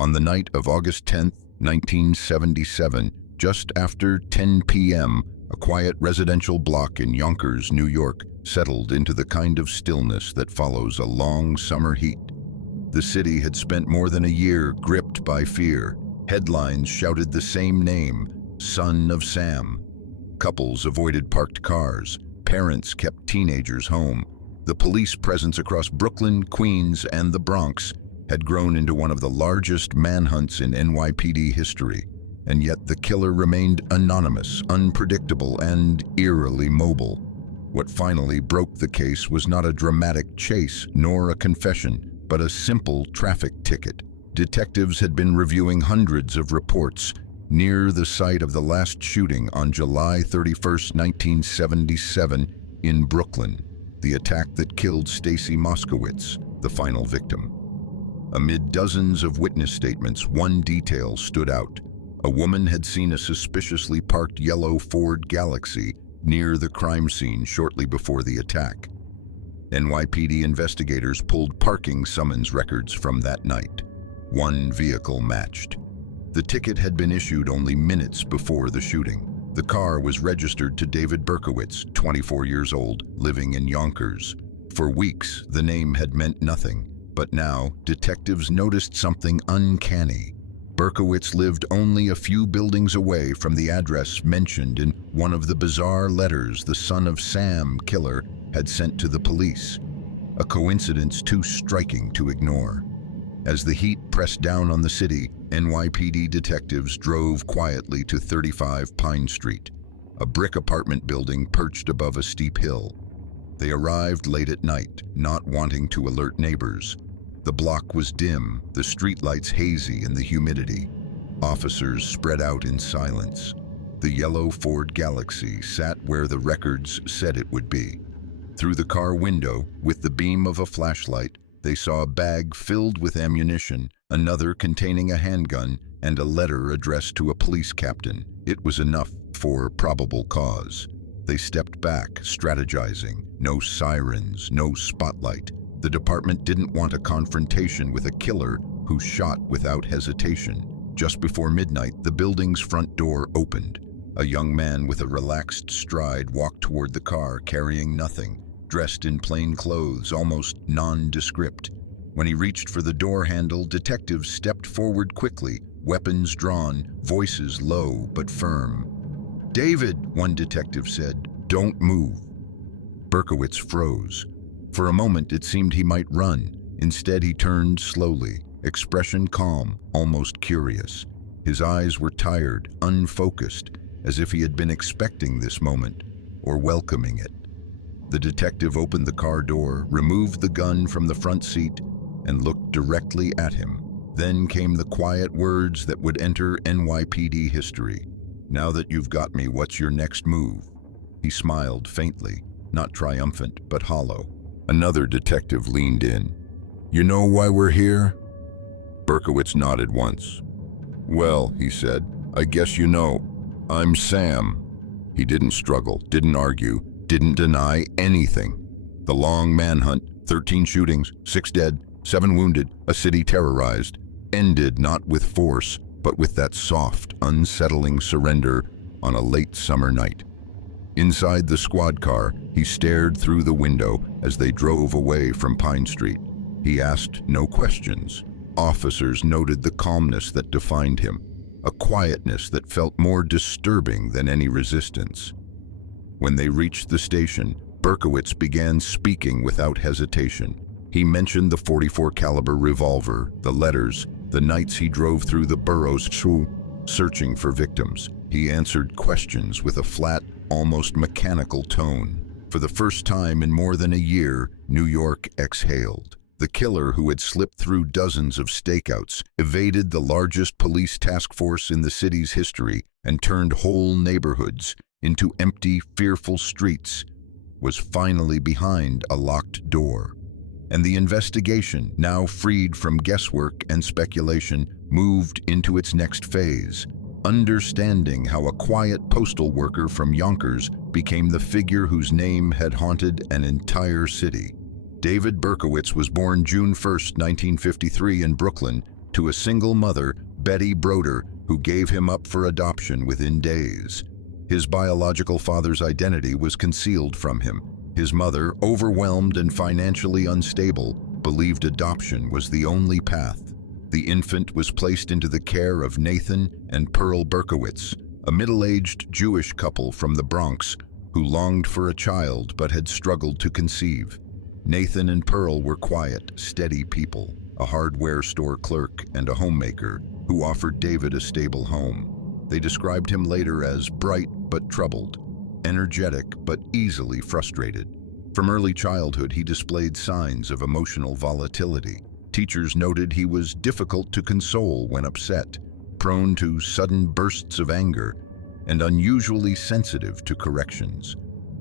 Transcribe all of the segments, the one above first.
On the night of August 10, 1977, just after 10 p.m., a quiet residential block in Yonkers, New York, settled into the kind of stillness that follows a long summer heat. The city had spent more than a year gripped by fear. Headlines shouted the same name, Son of Sam. Couples avoided parked cars. Parents kept teenagers home. The police presence across Brooklyn, Queens, and the Bronx had grown into one of the largest manhunts in NYPD history. And yet the killer remained anonymous, unpredictable, and eerily mobile. What finally broke the case was not a dramatic chase nor a confession, but a simple traffic ticket. Detectives had been reviewing hundreds of reports near the site of the last shooting on July 31, 1977, in Brooklyn, the attack that killed Stacy Moskowitz, the final victim. Amid dozens of witness statements, one detail stood out. A woman had seen a suspiciously parked yellow Ford Galaxy near the crime scene shortly before the attack. NYPD investigators pulled parking summons records from that night. One vehicle matched. The ticket had been issued only minutes before the shooting. The car was registered to David Berkowitz, 24 years old, living in Yonkers. For weeks, the name had meant nothing, but now detectives noticed something uncanny. Berkowitz lived only a few buildings away from the address mentioned in one of the bizarre letters the Son of Sam killer had sent to the police, a coincidence too striking to ignore. As the heat pressed down on the city, NYPD detectives drove quietly to 35 Pine Street, a brick apartment building perched above a steep hill. They arrived late at night, not wanting to alert neighbors. The block was dim, the streetlights hazy in the humidity. Officers spread out in silence. The yellow Ford Galaxy sat where the records said it would be. Through the car window, with the beam of a flashlight, they saw a bag filled with ammunition, another containing a handgun, and a letter addressed to a police captain. It was enough for probable cause. They stepped back, strategizing. No sirens, no spotlight. The department didn't want a confrontation with a killer who shot without hesitation. Just before midnight, the building's front door opened. A young man with a relaxed stride walked toward the car, carrying nothing, dressed in plain clothes, almost nondescript. When he reached for the door handle, detectives stepped forward quickly, weapons drawn, voices low but firm. "David," one detective said, "don't move." Berkowitz froze. For a moment, it seemed he might run. Instead, he turned slowly, expression calm, almost curious. His eyes were tired, unfocused, as if he had been expecting this moment, or welcoming it. The detective opened the car door, removed the gun from the front seat, and looked directly at him. Then came the quiet words that would enter NYPD history. "Now that you've got me, what's your next move?" He smiled faintly, not triumphant, but hollow. Another detective leaned in. "You know why we're here?" Berkowitz nodded once. "Well," he said, "I guess you know. I'm Sam." He didn't struggle, didn't argue, didn't deny anything. The long manhunt, 13 shootings, 6 dead, 7 wounded, a city terrorized, ended not with force, but with that soft, unsettling surrender on a late summer night. Inside the squad car, he stared through the window as they drove away from Pine Street. He asked no questions. Officers noted the calmness that defined him, a quietness that felt more disturbing than any resistance. When they reached the station, Berkowitz began speaking without hesitation. He mentioned the .44 caliber revolver, the letters, the nights he drove through the boroughs searching for victims. He answered questions with a flat, almost mechanical tone. For the first time in more than a year, New York exhaled. The killer, who had slipped through dozens of stakeouts, evaded the largest police task force in the city's history, and turned whole neighborhoods into empty, fearful streets, was finally behind a locked door. And the investigation, now freed from guesswork and speculation, moved into its next phase. Understanding how a quiet postal worker from Yonkers became the figure whose name had haunted an entire city. David Berkowitz was born June 1, 1953 in Brooklyn, to a single mother, Betty Broder, who gave him up for adoption within days. His biological father's identity was concealed from him. His mother, overwhelmed and financially unstable, believed adoption was the only path. The infant was placed into the care of Nathan and Pearl Berkowitz, a middle-aged Jewish couple from the Bronx who longed for a child but had struggled to conceive. Nathan and Pearl were quiet, steady people, a hardware store clerk and a homemaker who offered David a stable home. They described him later as bright but troubled, energetic but easily frustrated. From early childhood, he displayed signs of emotional volatility. Teachers noted he was difficult to console when upset, prone to sudden bursts of anger, and unusually sensitive to corrections.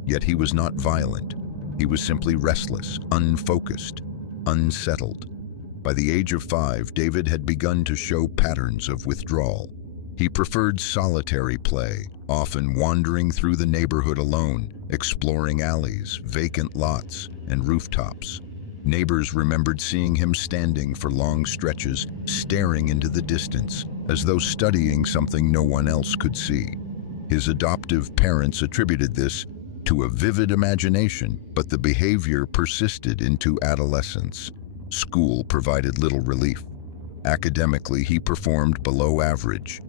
Yet he was not violent. He was simply restless, unfocused, unsettled. By the age of 5, David had begun to show patterns of withdrawal. He preferred solitary play, often wandering through the neighborhood alone, exploring alleys, vacant lots, and rooftops. Neighbors remembered seeing him standing for long stretches, staring into the distance, as though studying something no one else could see. His adoptive parents attributed this to a vivid imagination, but the behavior persisted into adolescence. School provided little relief. Academically, he performed below average.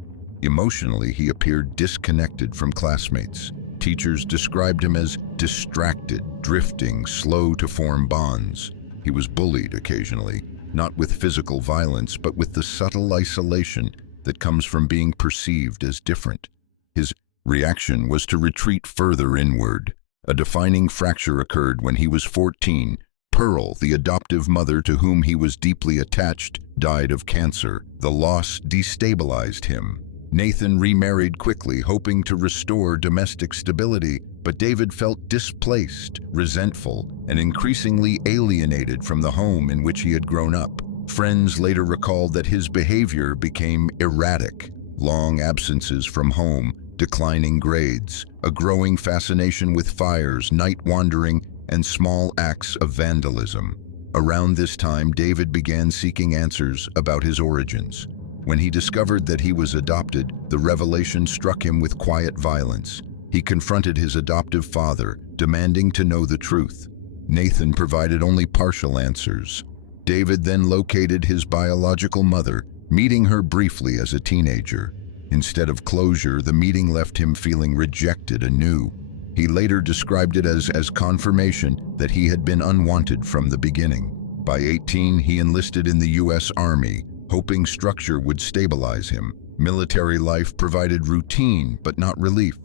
Emotionally, he appeared disconnected from classmates. Teachers described him as distracted, drifting, slow to form bonds. He was bullied occasionally, not with physical violence, but with the subtle isolation that comes from being perceived as different. His reaction was to retreat further inward. A defining fracture occurred when he was 14. Pearl, the adoptive mother to whom he was deeply attached, died of cancer. The loss destabilized him. Nathan remarried quickly, hoping to restore domestic stability, but David felt displaced, resentful, and increasingly alienated from the home in which he had grown up. Friends later recalled that his behavior became erratic: long absences from home, declining grades, a growing fascination with fires, night wandering, and small acts of vandalism. Around this time, David began seeking answers about his origins. When he discovered that he was adopted, the revelation struck him with quiet violence. He confronted his adoptive father, demanding to know the truth. Nathan provided only partial answers. David then located his biological mother, meeting her briefly as a teenager. Instead of closure, the meeting left him feeling rejected anew. He later described it as confirmation that he had been unwanted from the beginning. By 18, he enlisted in the U.S. Army, hoping structure would stabilize him. Military life provided routine, but not relief.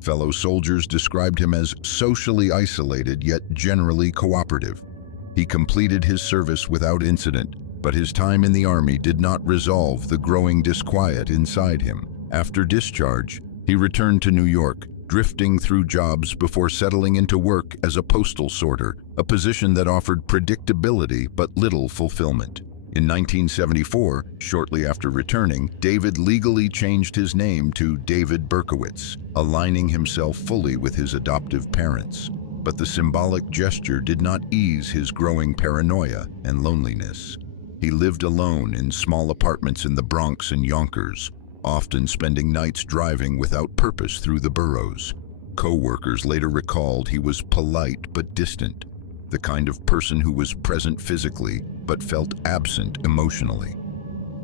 Fellow soldiers described him as socially isolated, yet generally cooperative. He completed his service without incident, but his time in the Army did not resolve the growing disquiet inside him. After discharge, he returned to New York, drifting through jobs before settling into work as a postal sorter, a position that offered predictability but little fulfillment. In 1974, shortly after returning, David legally changed his name to David Berkowitz, aligning himself fully with his adoptive parents. But the symbolic gesture did not ease his growing paranoia and loneliness. He lived alone in small apartments in the Bronx and Yonkers, often spending nights driving without purpose through the boroughs. Co-workers later recalled he was polite but distant, the kind of person who was present physically but felt absent emotionally.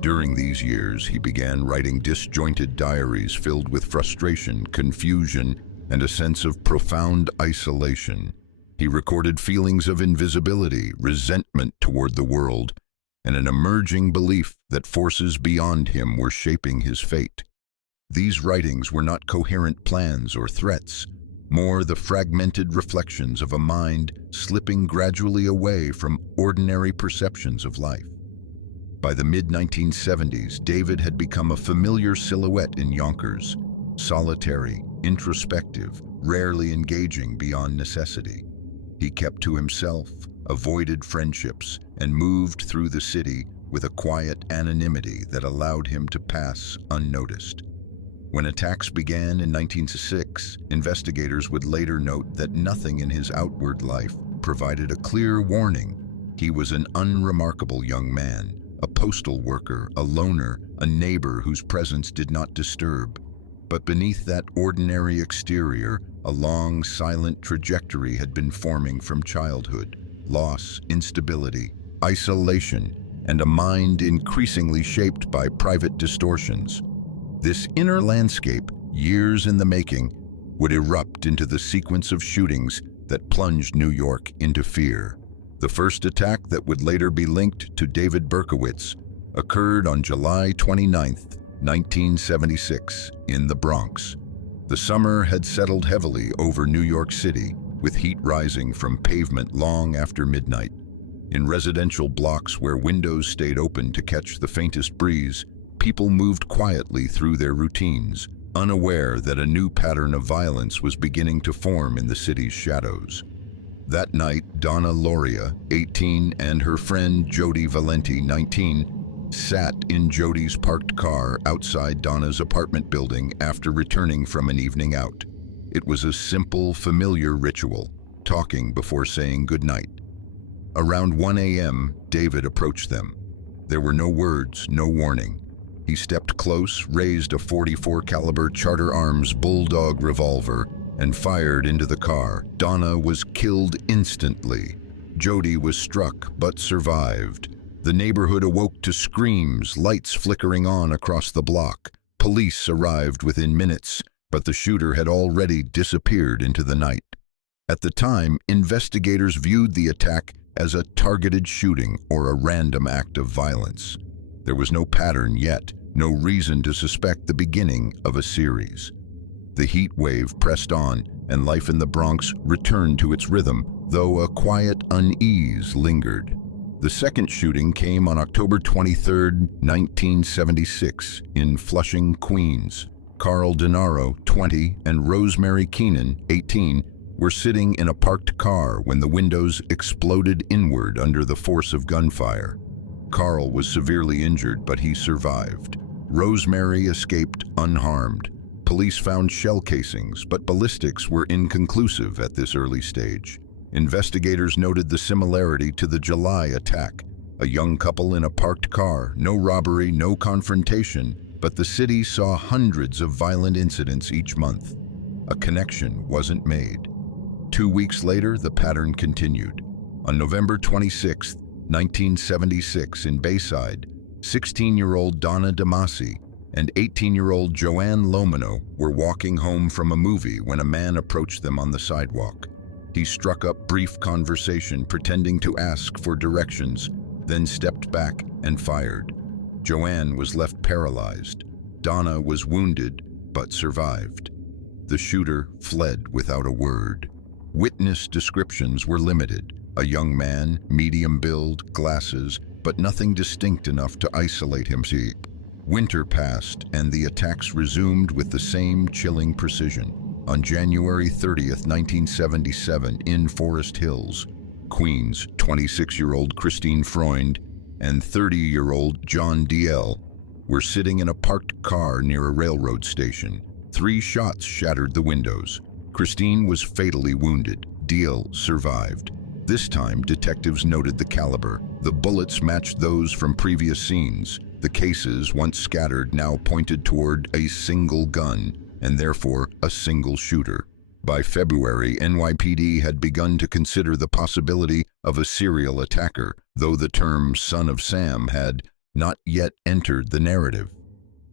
During these years, he began writing disjointed diaries filled with frustration, confusion, and a sense of profound isolation. He recorded feelings of invisibility, resentment toward the world, and an emerging belief that forces beyond him were shaping his fate. These writings were not coherent plans or threats, more the fragmented reflections of a mind slipping gradually away from ordinary perceptions of life. By the mid-1970s, David had become a familiar silhouette in Yonkers, solitary, introspective, rarely engaging beyond necessity. He kept to himself, avoided friendships, and moved through the city with a quiet anonymity that allowed him to pass unnoticed. When attacks began in 1996, investigators would later note that nothing in his outward life provided a clear warning. He was an unremarkable young man, a postal worker, a loner, a neighbor whose presence did not disturb. But beneath that ordinary exterior, a long, silent trajectory had been forming from childhood. Loss, instability, isolation, and a mind increasingly shaped by private distortions. This inner landscape, years in the making, would erupt into the sequence of shootings that plunged New York into fear. The first attack that would later be linked to David Berkowitz occurred on July 29, 1976, in the Bronx. The summer had settled heavily over New York City, with heat rising from pavement long after midnight. In residential blocks where windows stayed open to catch the faintest breeze, people moved quietly through their routines, unaware that a new pattern of violence was beginning to form in the city's shadows. That night, Donna Loria, 18, and her friend Jody Valenti, 19, sat in Jody's parked car outside Donna's apartment building after returning from an evening out. It was a simple, familiar ritual, talking before saying goodnight. Around 1 a.m., David approached them. There were no words, no warning. He stepped close, raised a .44 caliber Charter Arms Bulldog revolver, and fired into the car. Donna was killed instantly. Jody was struck but survived. The neighborhood awoke to screams, lights flickering on across the block. Police arrived within minutes, but the shooter had already disappeared into the night. At the time, investigators viewed the attack as a targeted shooting or a random act of violence. There was no pattern yet, no reason to suspect the beginning of a series. The heat wave pressed on, and life in the Bronx returned to its rhythm, though a quiet unease lingered. The second shooting came on October 23, 1976, in Flushing, Queens. Carl Denaro, 20, and Rosemary Keenan, 18, were sitting in a parked car when the windows exploded inward under the force of gunfire. Carl was severely injured, but he survived. Rosemary escaped unharmed. Police found shell casings, but ballistics were inconclusive at this early stage. Investigators noted the similarity to the July attack. A young couple in a parked car, no robbery, no confrontation, but the city saw hundreds of violent incidents each month. A connection wasn't made. 2 weeks later, the pattern continued. On November 26, 1976, in Bayside, 16-year-old Donna DeMasi and 18-year-old Joanne Lomino were walking home from a movie when a man approached them on the sidewalk. He struck up brief conversation, pretending to ask for directions, then stepped back and fired. Joanne was left paralyzed. Donna was wounded, but survived. The shooter fled without a word. Witness descriptions were limited. A young man, medium build, glasses, but nothing distinct enough to isolate him. Winter passed, and the attacks resumed with the same chilling precision. On January 30, 1977, in Forest Hills, Queens, 26-year-old Christine Freund and 30-year-old John D.L. were sitting in a parked car near a railroad station. 3 shots shattered the windows. Christine was fatally wounded. D.L. survived. This time, detectives noted the caliber. The bullets matched those from previous scenes. The cases, once scattered, now pointed toward a single gun, and therefore a single shooter. By February, NYPD had begun to consider the possibility of a serial attacker, though the term "Son of Sam" had not yet entered the narrative.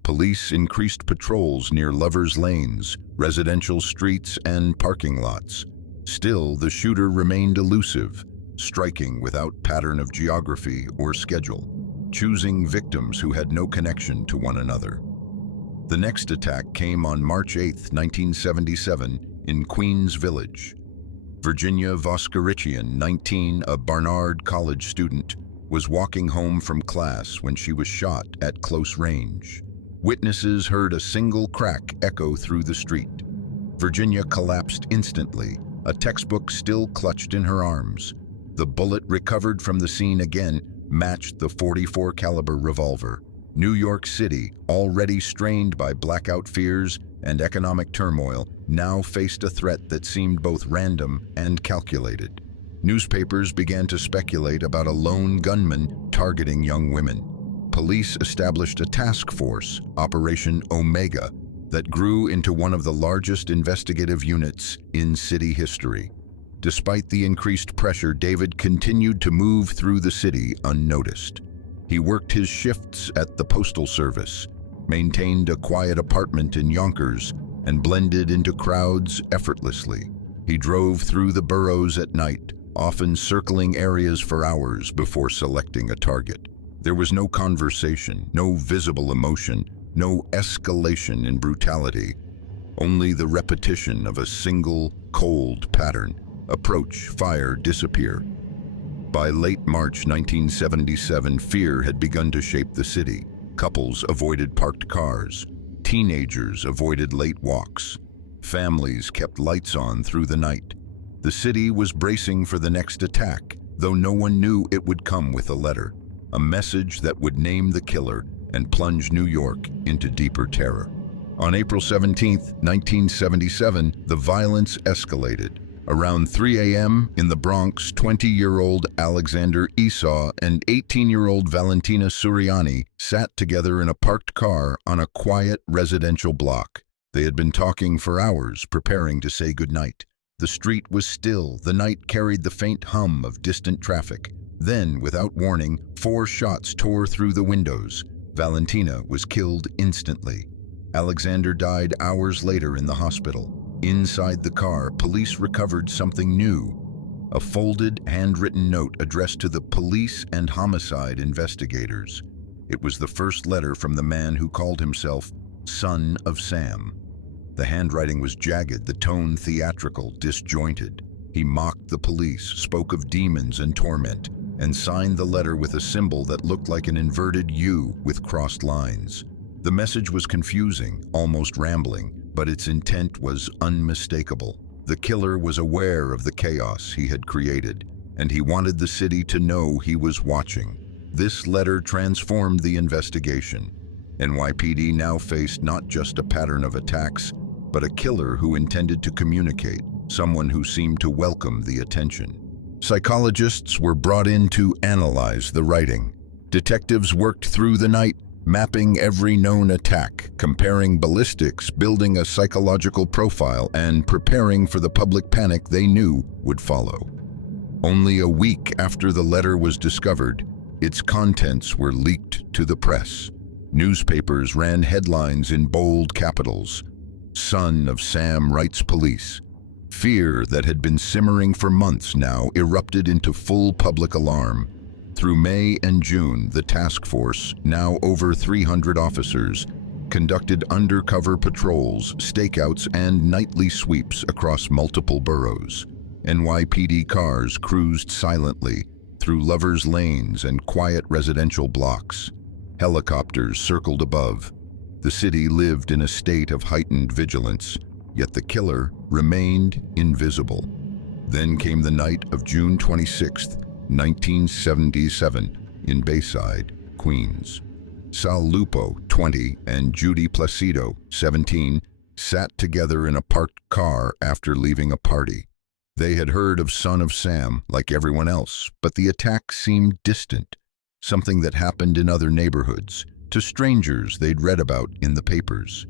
Police increased patrols near lovers' lanes, residential streets, and parking lots. Still, the shooter remained elusive, striking without pattern of geography or schedule, choosing victims who had no connection to one another. The next attack came on March 8, 1977, in Queens Village. Virginia Voskerichian, 19, a Barnard College student, was walking home from class when she was shot at close range. Witnesses heard a single crack echo through the street. Virginia collapsed instantly, a textbook still clutched in her arms. The bullet recovered from the scene again matched the .44 caliber revolver. New York City, already strained by blackout fears and economic turmoil, now faced a threat that seemed both random and calculated. Newspapers began to speculate about a lone gunman targeting young women. police established a task force, Operation Omega, that grew into one of the largest investigative units in city history. Despite the increased pressure, David continued to move through the city unnoticed. He worked his shifts at the Postal Service, maintained a quiet apartment in Yonkers, and blended into crowds effortlessly. He drove through the boroughs at night, often circling areas for hours before selecting a target. There was no conversation, no visible emotion, no escalation in brutality, only the repetition of a single, cold pattern: approach, fire, disappear. By late March 1977, fear had begun to shape the city. Couples avoided parked cars. Teenagers avoided late walks. Families kept lights on through the night. The city was bracing for the next attack, though no one knew it would come with a letter, a message that would name the killer and plunge New York into deeper terror. On April 17, 1977, the violence escalated. Around 3 a.m. in the Bronx, 20-year-old Alexander Esau and 18-year-old Valentina Suriani sat together in a parked car on a quiet residential block. They had been talking for hours, preparing to say goodnight. The street was still. The night carried the faint hum of distant traffic. Then, without warning, 4 shots tore through the windows. Valentina was killed instantly. Alexander died hours later in the hospital. Inside the car, police recovered something new: a folded, handwritten note addressed to the police and homicide investigators. It was the first letter from the man who called himself Son of Sam. The handwriting was jagged, the tone theatrical, disjointed. He mocked the police, spoke of demons and torment, and signed the letter with a symbol that looked like an inverted U with crossed lines. The message was confusing, almost rambling, but its intent was unmistakable. The killer was aware of the chaos he had created, and he wanted the city to know he was watching. This letter transformed the investigation. NYPD now faced not just a pattern of attacks, but a killer who intended to communicate, someone who seemed to welcome the attention. Psychologists were brought in to analyze the writing. Detectives worked through the night, mapping every known attack, comparing ballistics, building a psychological profile, and preparing for the public panic they knew would follow. Only a week after the letter was discovered, its contents were leaked to the press. Newspapers ran headlines in bold capitals: "Son of Sam writes police." Fear that had been simmering for months now erupted into full public alarm. Through May and June, the task force, now over 300 officers, conducted undercover patrols, stakeouts, and nightly sweeps across multiple boroughs. NYPD cars cruised silently through lovers' lanes and quiet residential blocks. Helicopters circled above. The city lived in a state of heightened vigilance, yet the killer remained invisible. Then came the night of June 26th, 1977, in Bayside, Queens. Sal Lupo, 20, and Judy Placido, 17, sat together in a parked car after leaving a party. They had heard of Son of Sam, like everyone else, but the attack seemed distant, something that happened in other neighborhoods, to strangers they'd read about in the papers.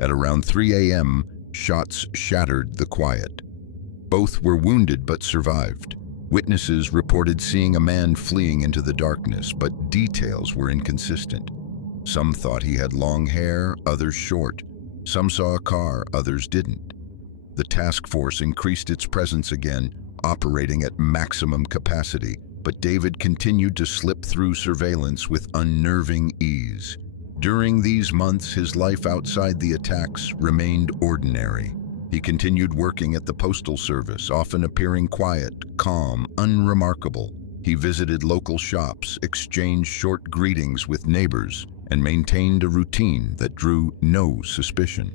At around 3 a.m., shots shattered the quiet. Both were wounded but survived. Witnesses reported seeing a man fleeing into the darkness, but details were inconsistent. Some thought he had long hair, others short. Some saw a car, others didn't. The task force increased its presence again, operating at maximum capacity, but David continued to slip through surveillance with unnerving ease. During these months, his life outside the attacks remained ordinary. He continued working at the Postal Service, often appearing quiet, calm, unremarkable. He visited local shops, exchanged short greetings with neighbors, and maintained a routine that drew no suspicion.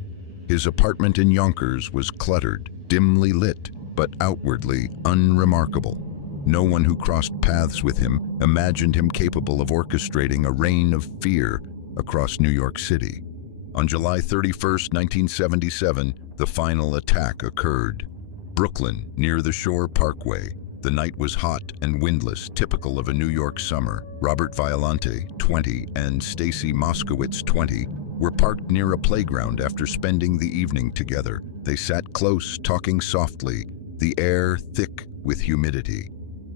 His apartment in Yonkers was cluttered, dimly lit, but outwardly unremarkable. No one who crossed paths with him imagined him capable of orchestrating a reign of fear across New York City. On July 31, 1977, the final attack occurred. Brooklyn, near the Shore Parkway. The night was hot and windless, typical of a New York summer. Robert Violante, 20, and Stacy Moskowitz, 20, were parked near a playground after spending the evening together. They sat close, talking softly, the air thick with humidity.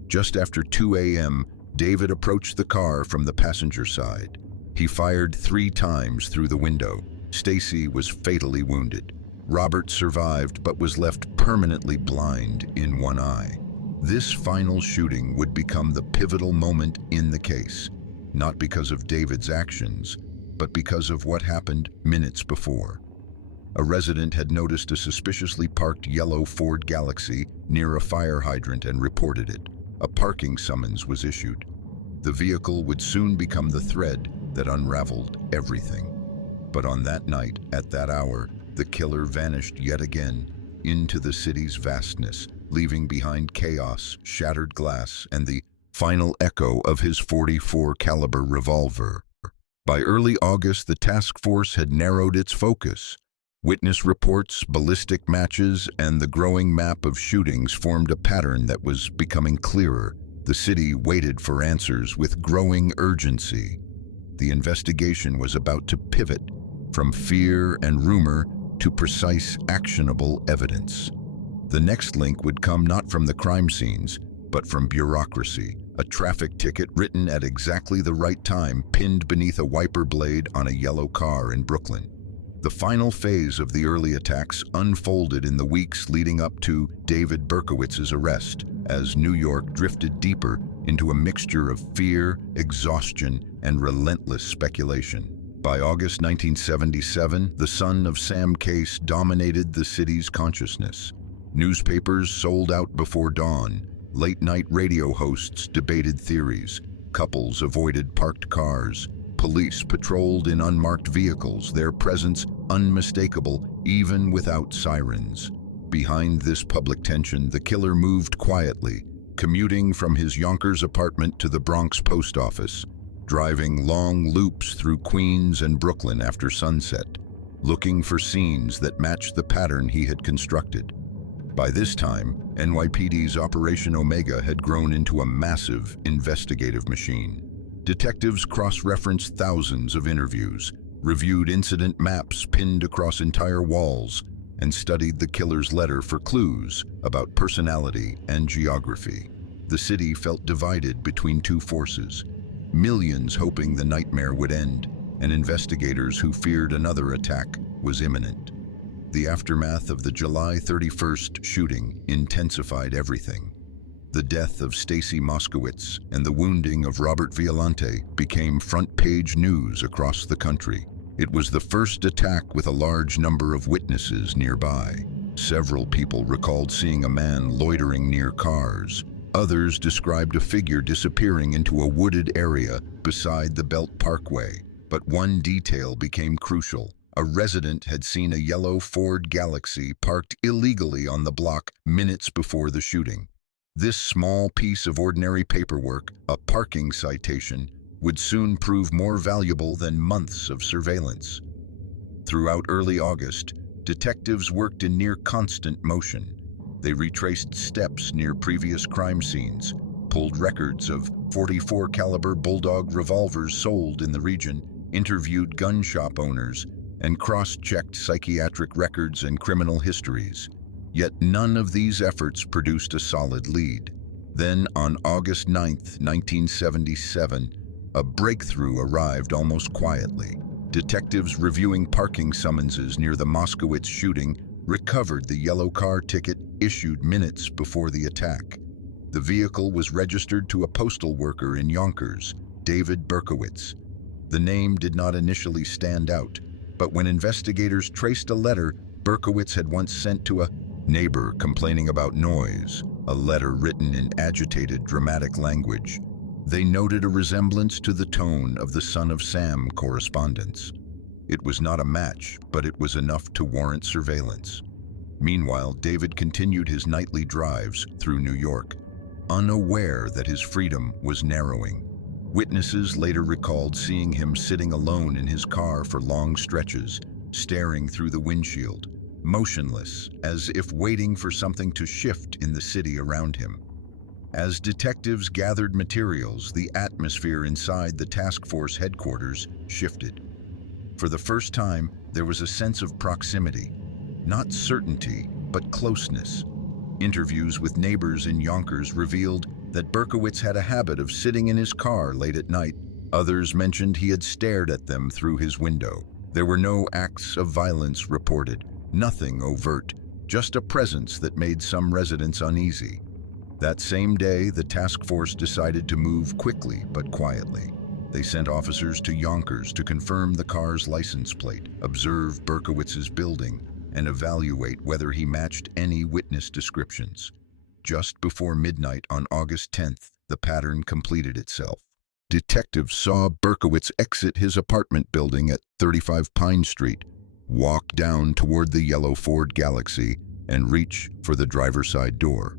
Just after 2 a.m., David approached the car from the passenger side. He fired 3 times through the window. Stacy was fatally wounded. Robert survived but was left permanently blind in one eye. This final shooting would become the pivotal moment in the case, not because of David's actions, but because of what happened minutes before. A resident had noticed a suspiciously parked yellow Ford Galaxy near a fire hydrant and reported it. A parking summons was issued. The vehicle would soon become the thread that unraveled everything. But on that night, at that hour, the killer vanished yet again into the city's vastness, leaving behind chaos, shattered glass, and the final echo of his .44 caliber revolver. By early August, the task force had narrowed its focus. Witness reports, ballistic matches, and the growing map of shootings formed a pattern that was becoming clearer. The city waited for answers with growing urgency. The investigation was about to pivot from fear and rumor to precise, actionable evidence. The next link would come not from the crime scenes, but from bureaucracy. A traffic ticket written at exactly the right time pinned beneath a wiper blade on a yellow car in Brooklyn. The final phase of the early attacks unfolded in the weeks leading up to David Berkowitz's arrest, as New York drifted deeper into a mixture of fear, exhaustion, and relentless speculation. By August 1977, the Son of Sam case dominated the city's consciousness. Newspapers sold out before dawn. Late-night radio hosts debated theories. Couples avoided parked cars. Police patrolled in unmarked vehicles, their presence unmistakable even without sirens. Behind this public tension, the killer moved quietly, commuting from his Yonkers apartment to the Bronx post office, driving long loops through Queens and Brooklyn after sunset, looking for scenes that matched the pattern he had constructed. By this time, NYPD's Operation Omega had grown into a massive investigative machine. Detectives cross-referenced thousands of interviews, reviewed incident maps pinned across entire walls, and studied the killer's letter for clues about personality and geography. The city felt divided between two forces: millions hoping the nightmare would end, and investigators who feared another attack was imminent. The aftermath of the July 31st shooting intensified everything. The death of Stacy Moskowitz and the wounding of Robert Violante became front-page news across the country. It was the first attack with a large number of witnesses nearby. Several people recalled seeing a man loitering near cars. Others described a figure disappearing into a wooded area beside the Belt Parkway. But one detail became crucial. A resident had seen a yellow Ford Galaxy parked illegally on the block minutes before the shooting. This small piece of ordinary paperwork, a parking citation, would soon prove more valuable than months of surveillance. Throughout early August, detectives worked in near constant motion. They retraced steps near previous crime scenes, pulled records of .44 caliber Bulldog revolvers sold in the region, interviewed gun shop owners, and cross-checked psychiatric records and criminal histories. Yet none of these efforts produced a solid lead. Then, on August 9, 1977, a breakthrough arrived almost quietly. Detectives reviewing parking summonses near the Moskowitz shooting recovered the yellow car ticket issued minutes before the attack. The vehicle was registered to a postal worker in Yonkers, David Berkowitz. The name did not initially stand out, but when investigators traced a letter Berkowitz had once sent to a neighbor complaining about noise, a letter written in agitated, dramatic language, they noted a resemblance to the tone of the Son of Sam correspondence. It was not a match, but it was enough to warrant surveillance. Meanwhile, David continued his nightly drives through New York, unaware that his freedom was narrowing. Witnesses later recalled seeing him sitting alone in his car for long stretches, staring through the windshield, motionless, as if waiting for something to shift in the city around him. As detectives gathered materials, the atmosphere inside the task force headquarters shifted. For the first time, there was a sense of proximity, not certainty, but closeness. Interviews with neighbors in Yonkers revealed that Berkowitz had a habit of sitting in his car late at night. Others mentioned he had stared at them through his window. There were no acts of violence reported, nothing overt, just a presence that made some residents uneasy. That same day, the task force decided to move quickly but quietly. They sent officers to Yonkers to confirm the car's license plate, observe Berkowitz's building, and evaluate whether he matched any witness descriptions. Just before midnight on August 10th, the pattern completed itself. Detectives saw Berkowitz exit his apartment building at 35 Pine Street, walk down toward the yellow Ford Galaxy, and reach for the driver's side door.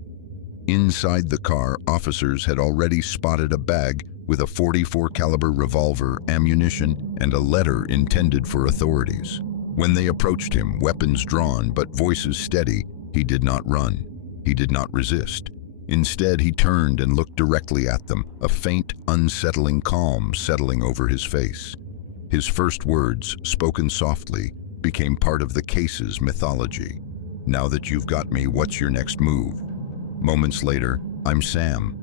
Inside the car, officers had already spotted a bag with a .44 caliber revolver, ammunition, and a letter intended for authorities. When they approached him, weapons drawn but voices steady, he did not run. He did not resist. Instead, he turned and looked directly at them, a faint, unsettling calm settling over his face. His first words, spoken softly, became part of the case's mythology. "Now that you've got me, what's your next move?" Moments later, "I'm Sam."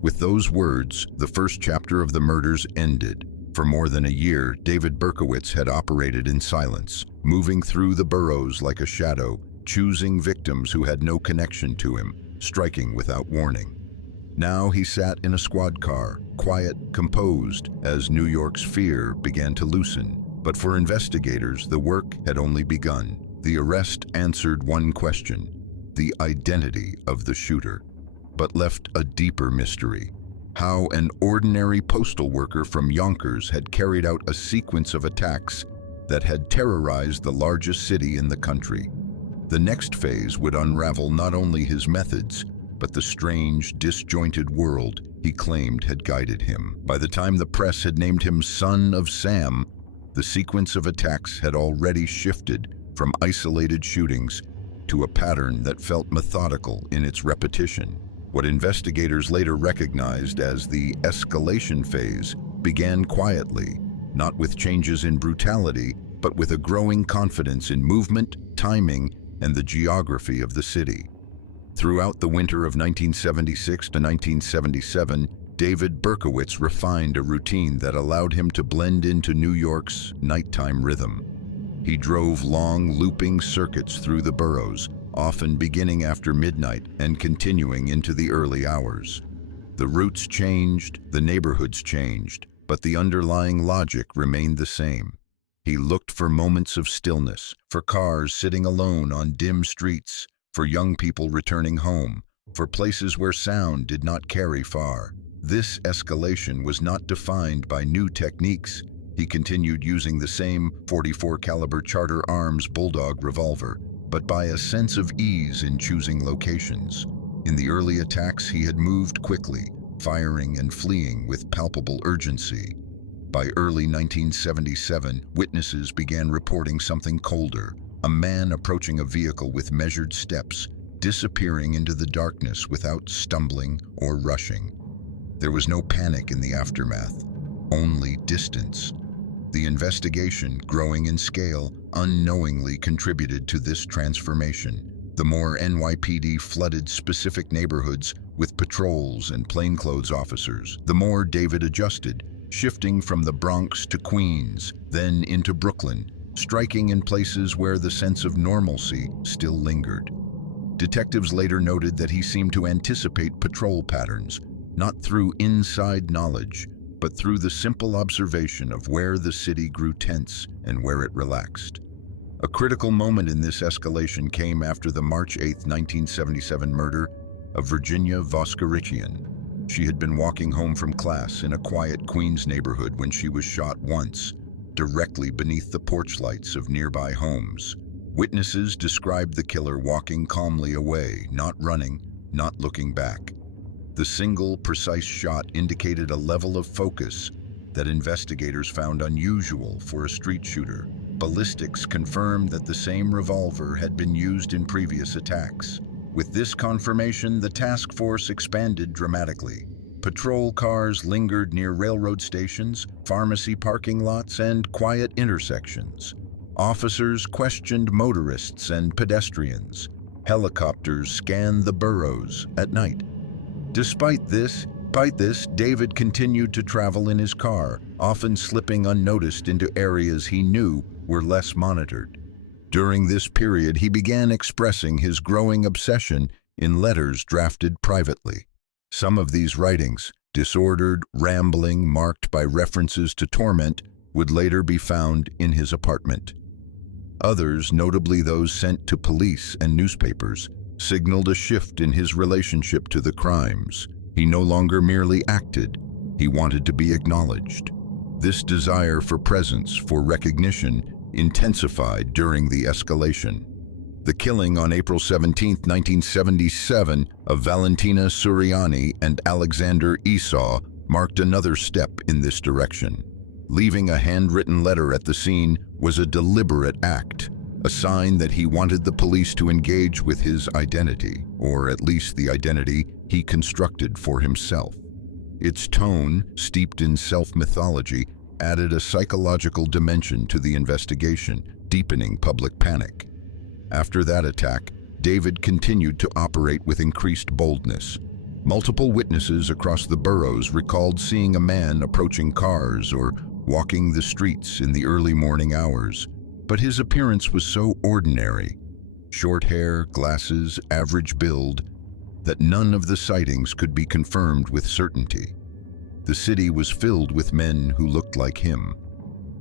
With those words, the first chapter of the murders ended. For more than a year, David Berkowitz had operated in silence, moving through the boroughs like a shadow, choosing victims who had no connection to him, striking without warning. Now he sat in a squad car, quiet, composed, as New York's fear began to loosen. But for investigators, the work had only begun. The arrest answered one question: the identity of the shooter, but left a deeper mystery. How an ordinary postal worker from Yonkers had carried out a sequence of attacks that had terrorized the largest city in the country. The next phase would unravel not only his methods, but the strange, disjointed world he claimed had guided him. By the time the press had named him Son of Sam, the sequence of attacks had already shifted from isolated shootings to a pattern that felt methodical in its repetition. What investigators later recognized as the escalation phase began quietly, not with changes in brutality, but with a growing confidence in movement, timing, and the geography of the city. Throughout the winter of 1976 to 1977, David Berkowitz refined a routine that allowed him to blend into New York's nighttime rhythm. He drove long, looping circuits through the boroughs, often beginning after midnight and continuing into the early hours. The routes changed, the neighborhoods changed, but the underlying logic remained the same. He looked for moments of stillness, for cars sitting alone on dim streets, for young people returning home, for places where sound did not carry far. This escalation was not defined by new techniques. He continued using the same .44 caliber Charter Arms Bulldog revolver, but by a sense of ease in choosing locations. In the early attacks, he had moved quickly, firing and fleeing with palpable urgency. By early 1977, witnesses began reporting something colder: a man approaching a vehicle with measured steps, disappearing into the darkness without stumbling or rushing. There was no panic in the aftermath, only distance. The investigation, growing in scale, unknowingly contributed to this transformation. The more NYPD flooded specific neighborhoods with patrols and plainclothes officers, the more David adjusted, shifting from the Bronx to Queens, then into Brooklyn, striking in places where the sense of normalcy still lingered. Detectives later noted that he seemed to anticipate patrol patterns, not through inside knowledge, but through the simple observation of where the city grew tense and where it relaxed. A critical moment in this escalation came after the March 8, 1977 murder of Virginia Voskerichian. She had been walking home from class in a quiet Queens neighborhood when she was shot once, directly beneath the porch lights of nearby homes. Witnesses described the killer walking calmly away, not running, not looking back. The single, precise shot indicated a level of focus that investigators found unusual for a street shooter. Ballistics confirmed that the same revolver had been used in previous attacks. With this confirmation, the task force expanded dramatically. Patrol cars lingered near railroad stations, pharmacy parking lots, and quiet intersections. Officers questioned motorists and pedestrians. Helicopters scanned the boroughs at night. Despite this, David continued to travel in his car, often slipping unnoticed into areas he knew were less monitored. During this period, he began expressing his growing obsession in letters drafted privately. Some of these writings, disordered, rambling, marked by references to torment, would later be found in his apartment. Others, notably those sent to police and newspapers, signaled a shift in his relationship to the crimes. He no longer merely acted, he wanted to be acknowledged. This desire for presence, for recognition, intensified during the escalation. The killing on April 17, 1977, of Valentina Suriani and Alexander Esau marked another step in this direction. Leaving a handwritten letter at the scene was a deliberate act, a sign that he wanted the police to engage with his identity, or at least the identity he constructed for himself. Its tone, steeped in self-mythology, added a psychological dimension to the investigation, deepening public panic. After that attack, David continued to operate with increased boldness. Multiple witnesses across the boroughs recalled seeing a man approaching cars or walking the streets in the early morning hours, but his appearance was so ordinary, short hair, glasses, average build, that none of the sightings could be confirmed with certainty. The city was filled with men who looked like him.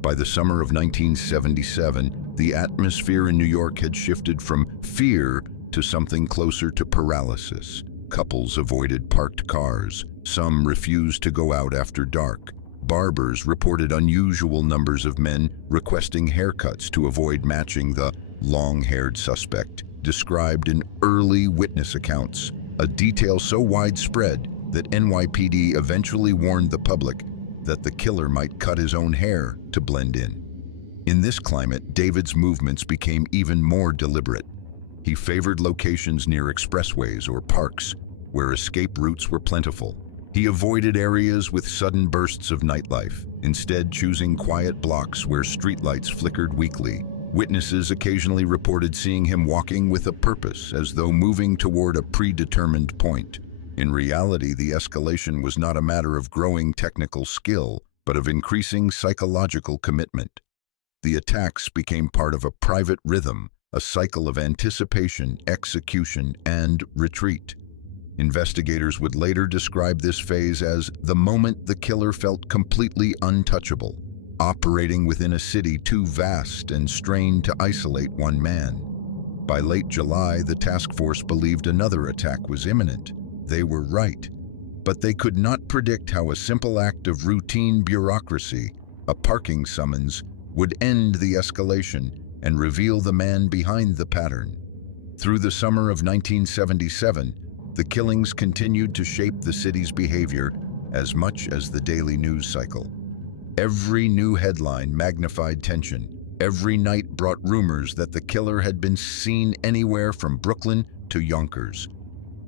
By the summer of 1977, the atmosphere in New York had shifted from fear to something closer to paralysis. Couples avoided parked cars. Some refused to go out after dark. Barbers reported unusual numbers of men requesting haircuts to avoid matching the long-haired suspect, described in early witness accounts, a detail so widespread that NYPD eventually warned the public that the killer might cut his own hair to blend in. In this climate, David's movements became even more deliberate. He favored locations near expressways or parks, where escape routes were plentiful. He avoided areas with sudden bursts of nightlife, instead choosing quiet blocks where streetlights flickered weakly. Witnesses occasionally reported seeing him walking with a purpose, as though moving toward a predetermined point. In reality, the escalation was not a matter of growing technical skill, but of increasing psychological commitment. The attacks became part of a private rhythm, a cycle of anticipation, execution, and retreat. Investigators would later describe this phase as the moment the killer felt completely untouchable, operating within a city too vast and strained to isolate one man. By late July, the task force believed another attack was imminent. They were right, but they could not predict how a simple act of routine bureaucracy, a parking summons, would end the escalation and reveal the man behind the pattern. Through the summer of 1977, the killings continued to shape the city's behavior as much as the daily news cycle. Every new headline magnified tension. Every night brought rumors that the killer had been seen anywhere from Brooklyn to Yonkers.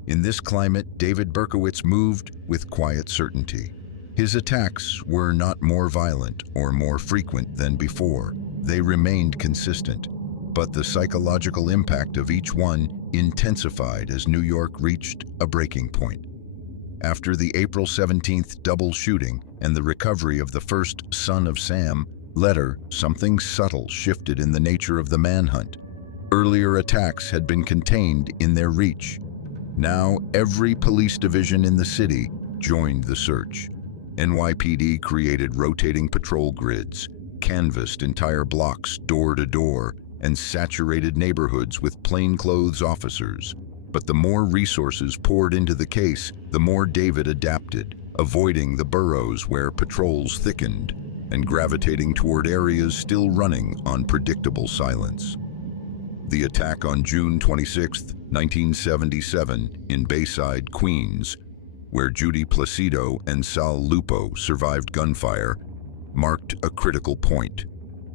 In this climate, David Berkowitz moved with quiet certainty. His attacks were not more violent or more frequent than before. They remained consistent, but the psychological impact of each one intensified as New York reached a breaking point. After the April 17th double shooting and the recovery of the first Son of Sam letter, something subtle shifted in the nature of the manhunt. Earlier attacks had been contained in their reach. Now every police division in the city joined the search. NYPD created rotating patrol grids, canvassed entire blocks door to door, and saturated neighborhoods with plainclothes officers. But the more resources poured into the case, the more David adapted, avoiding the boroughs where patrols thickened and gravitating toward areas still running on predictable silence. The attack on June 26, 1977, in Bayside, Queens, where Judy Placido and Sal Lupo survived gunfire, marked a critical point.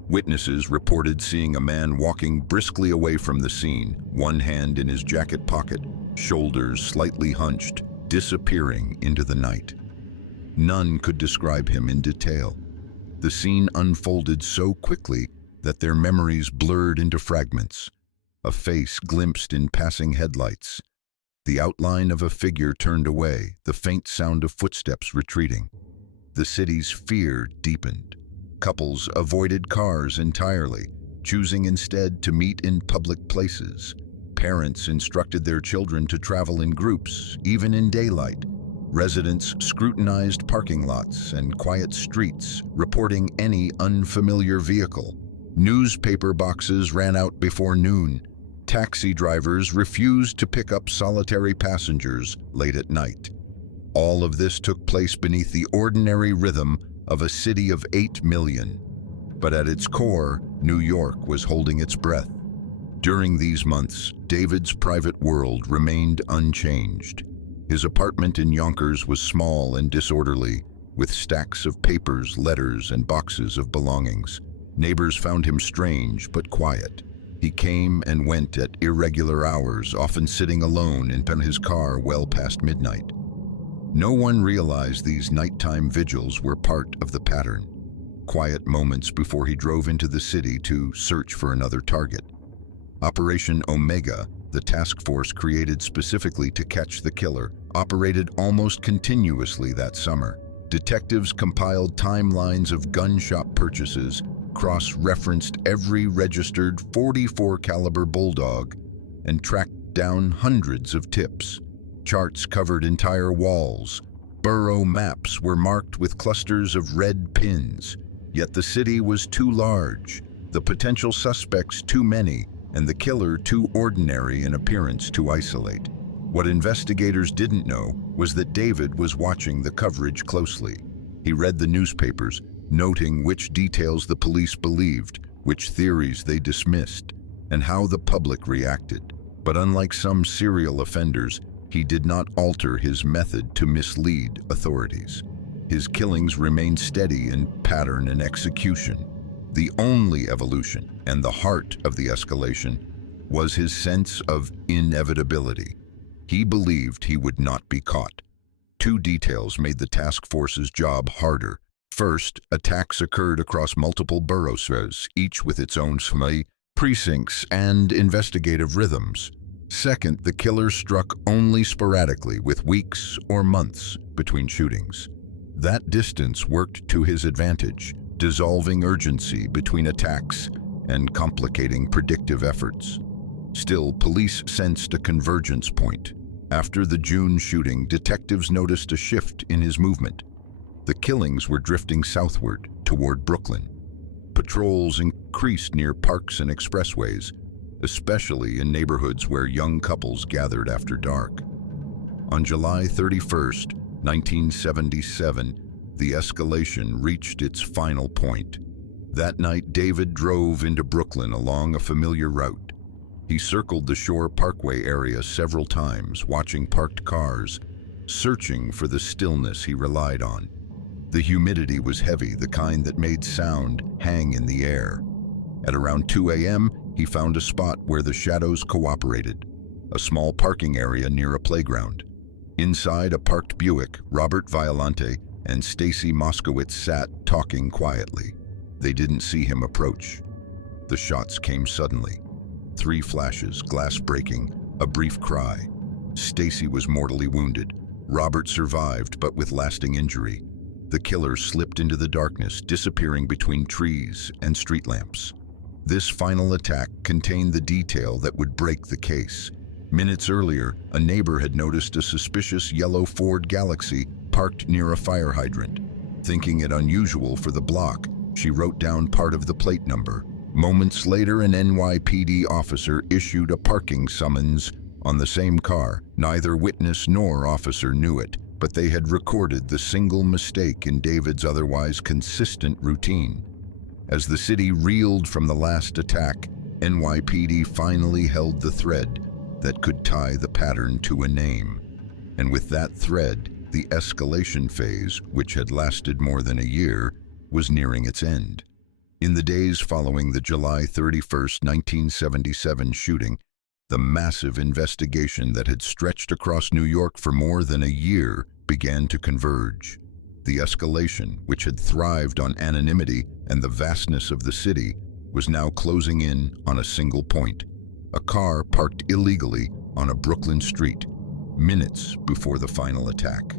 Witnesses reported seeing a man walking briskly away from the scene, one hand in his jacket pocket, shoulders slightly hunched, disappearing into the night. None could describe him in detail. The scene unfolded so quickly that their memories blurred into fragments. A face glimpsed in passing headlights. The outline of a figure turned away, the faint sound of footsteps retreating. The city's fear deepened. Couples avoided cars entirely, choosing instead to meet in public places. Parents instructed their children to travel in groups, even in daylight. Residents scrutinized parking lots and quiet streets, reporting any unfamiliar vehicle. Newspaper boxes ran out before noon. Taxi drivers refused to pick up solitary passengers late at night. All of this took place beneath the ordinary rhythm of a city of 8 million. But at its core, New York was holding its breath. During these months, David's private world remained unchanged. His apartment in Yonkers was small and disorderly, with stacks of papers, letters, and boxes of belongings. Neighbors found him strange but quiet. He came and went at irregular hours, often sitting alone in his car well past midnight. No one realized these nighttime vigils were part of the pattern. Quiet moments before he drove into the city to search for another target. Operation Omega, the task force created specifically to catch the killer, operated almost continuously that summer. Detectives compiled timelines of gun shop purchases, cross-referenced every registered .44 caliber bulldog, and tracked down hundreds of tips. Charts covered entire walls. Borough maps were marked with clusters of red pins. Yet the city was too large, the potential suspects too many, and the killer too ordinary in appearance to isolate. What investigators didn't know was that David was watching the coverage closely. He read the newspapers, noting which details the police believed, which theories they dismissed, and how the public reacted. But unlike some serial offenders, he did not alter his method to mislead authorities. His killings remained steady in pattern and execution. The only evolution, and the heart of the escalation, was his sense of inevitability. He believed he would not be caught. Two details made the task force's job harder. First, attacks occurred across multiple boroughs, each with its own precincts and investigative rhythms. Second, the killer struck only sporadically, with weeks or months between shootings. That distance worked to his advantage, dissolving urgency between attacks and complicating predictive efforts. Still, police sensed a convergence point. After the June shooting, detectives noticed a shift in his movement. The killings were drifting southward, toward Brooklyn. Patrols increased near parks and expressways, especially in neighborhoods where young couples gathered after dark. On July 31st, 1977, the escalation reached its final point. That night, David drove into Brooklyn along a familiar route. He circled the Shore Parkway area several times, watching parked cars, searching for the stillness he relied on. The humidity was heavy, the kind that made sound hang in the air. At around 2 a.m., he found a spot where the shadows cooperated, a small parking area near a playground. Inside a parked Buick, Robert Violante and Stacy Moskowitz sat talking quietly. They didn't see him approach. The shots came suddenly. 3 flashes, glass breaking, a brief cry. Stacy was mortally wounded. Robert survived, but with lasting injury. The killer slipped into the darkness, disappearing between trees and street lamps. This final attack contained the detail that would break the case. Minutes earlier, a neighbor had noticed a suspicious yellow Ford Galaxy parked near a fire hydrant. Thinking it unusual for the block, she wrote down part of the plate number. Moments later, an NYPD officer issued a parking summons on the same car. Neither witness nor officer knew it, but they had recorded the single mistake in David's otherwise consistent routine. As the city reeled from the last attack, NYPD finally held the thread that could tie the pattern to a name. And with that thread, the escalation phase, which had lasted more than a year, was nearing its end. In the days following the July 31, 1977 shooting, The massive investigation that had stretched across New York for more than a year began to converge. The escalation, which had thrived on anonymity and the vastness of the city, was now closing in on a single point: a car parked illegally on a Brooklyn street, minutes before the final attack.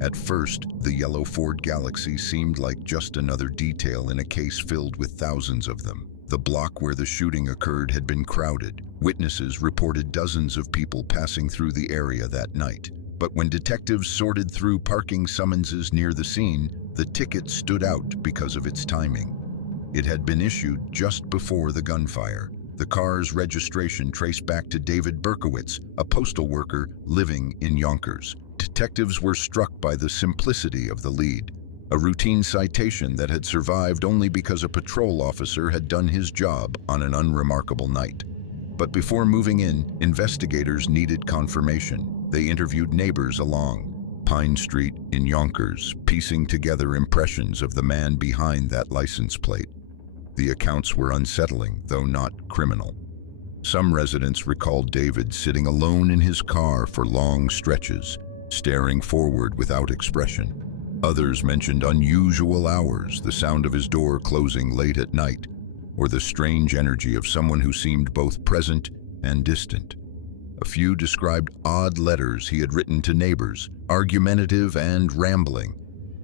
At first, the yellow Ford Galaxy seemed like just another detail in a case filled with thousands of them. The block where the shooting occurred had been crowded. Witnesses reported dozens of people passing through the area that night. But when detectives sorted through parking summonses near the scene, the ticket stood out because of its timing. It had been issued just before the gunfire. The car's registration traced back to David Berkowitz, a postal worker living in Yonkers. Detectives were struck by the simplicity of the lead, a routine citation that had survived only because a patrol officer had done his job on an unremarkable night. But before moving in, investigators needed confirmation. They interviewed neighbors along Pine Street in Yonkers, piecing together impressions of the man behind that license plate. The accounts were unsettling, though not criminal. Some residents recalled David sitting alone in his car for long stretches, staring forward without expression. Others mentioned unusual hours, the sound of his door closing late at night, or the strange energy of someone who seemed both present and distant. A few described odd letters he had written to neighbors, argumentative and rambling,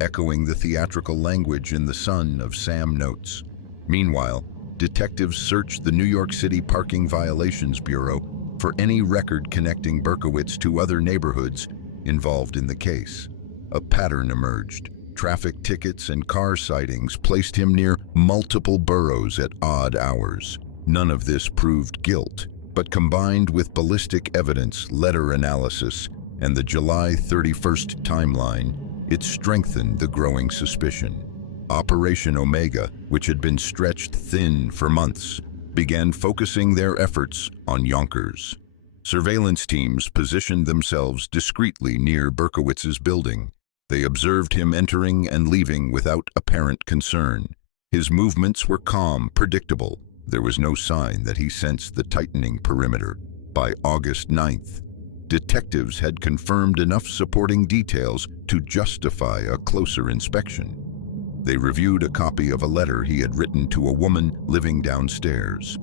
echoing the theatrical language in the Son of Sam notes. Meanwhile, detectives searched the New York City Parking Violations Bureau for any record connecting Berkowitz to other neighborhoods involved in the case. A pattern emerged. Traffic tickets and car sightings placed him near multiple boroughs at odd hours. None of this proved guilt, but combined with ballistic evidence, letter analysis, and the July 31st timeline, it strengthened the growing suspicion. Operation Omega, which had been stretched thin for months, began focusing their efforts on Yonkers. Surveillance teams positioned themselves discreetly near Berkowitz's building. They observed him entering and leaving without apparent concern. His movements were calm, predictable. There was no sign that he sensed the tightening perimeter. By August 9th, detectives had confirmed enough supporting details to justify a closer inspection. They reviewed a copy of a letter he had written to a woman living downstairs,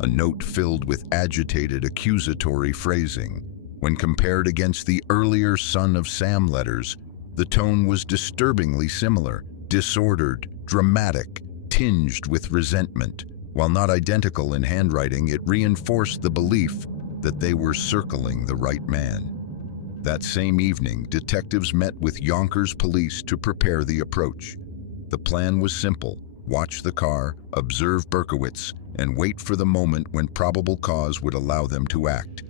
a note filled with agitated, accusatory phrasing. When compared against the earlier Son of Sam letters, the tone was disturbingly similar, disordered, dramatic, tinged with resentment. While not identical in handwriting, it reinforced the belief that they were circling the right man. That same evening, detectives met with Yonkers police to prepare the approach. The plan was simple: watch the car, observe Berkowitz, and wait for the moment when probable cause would allow them to act.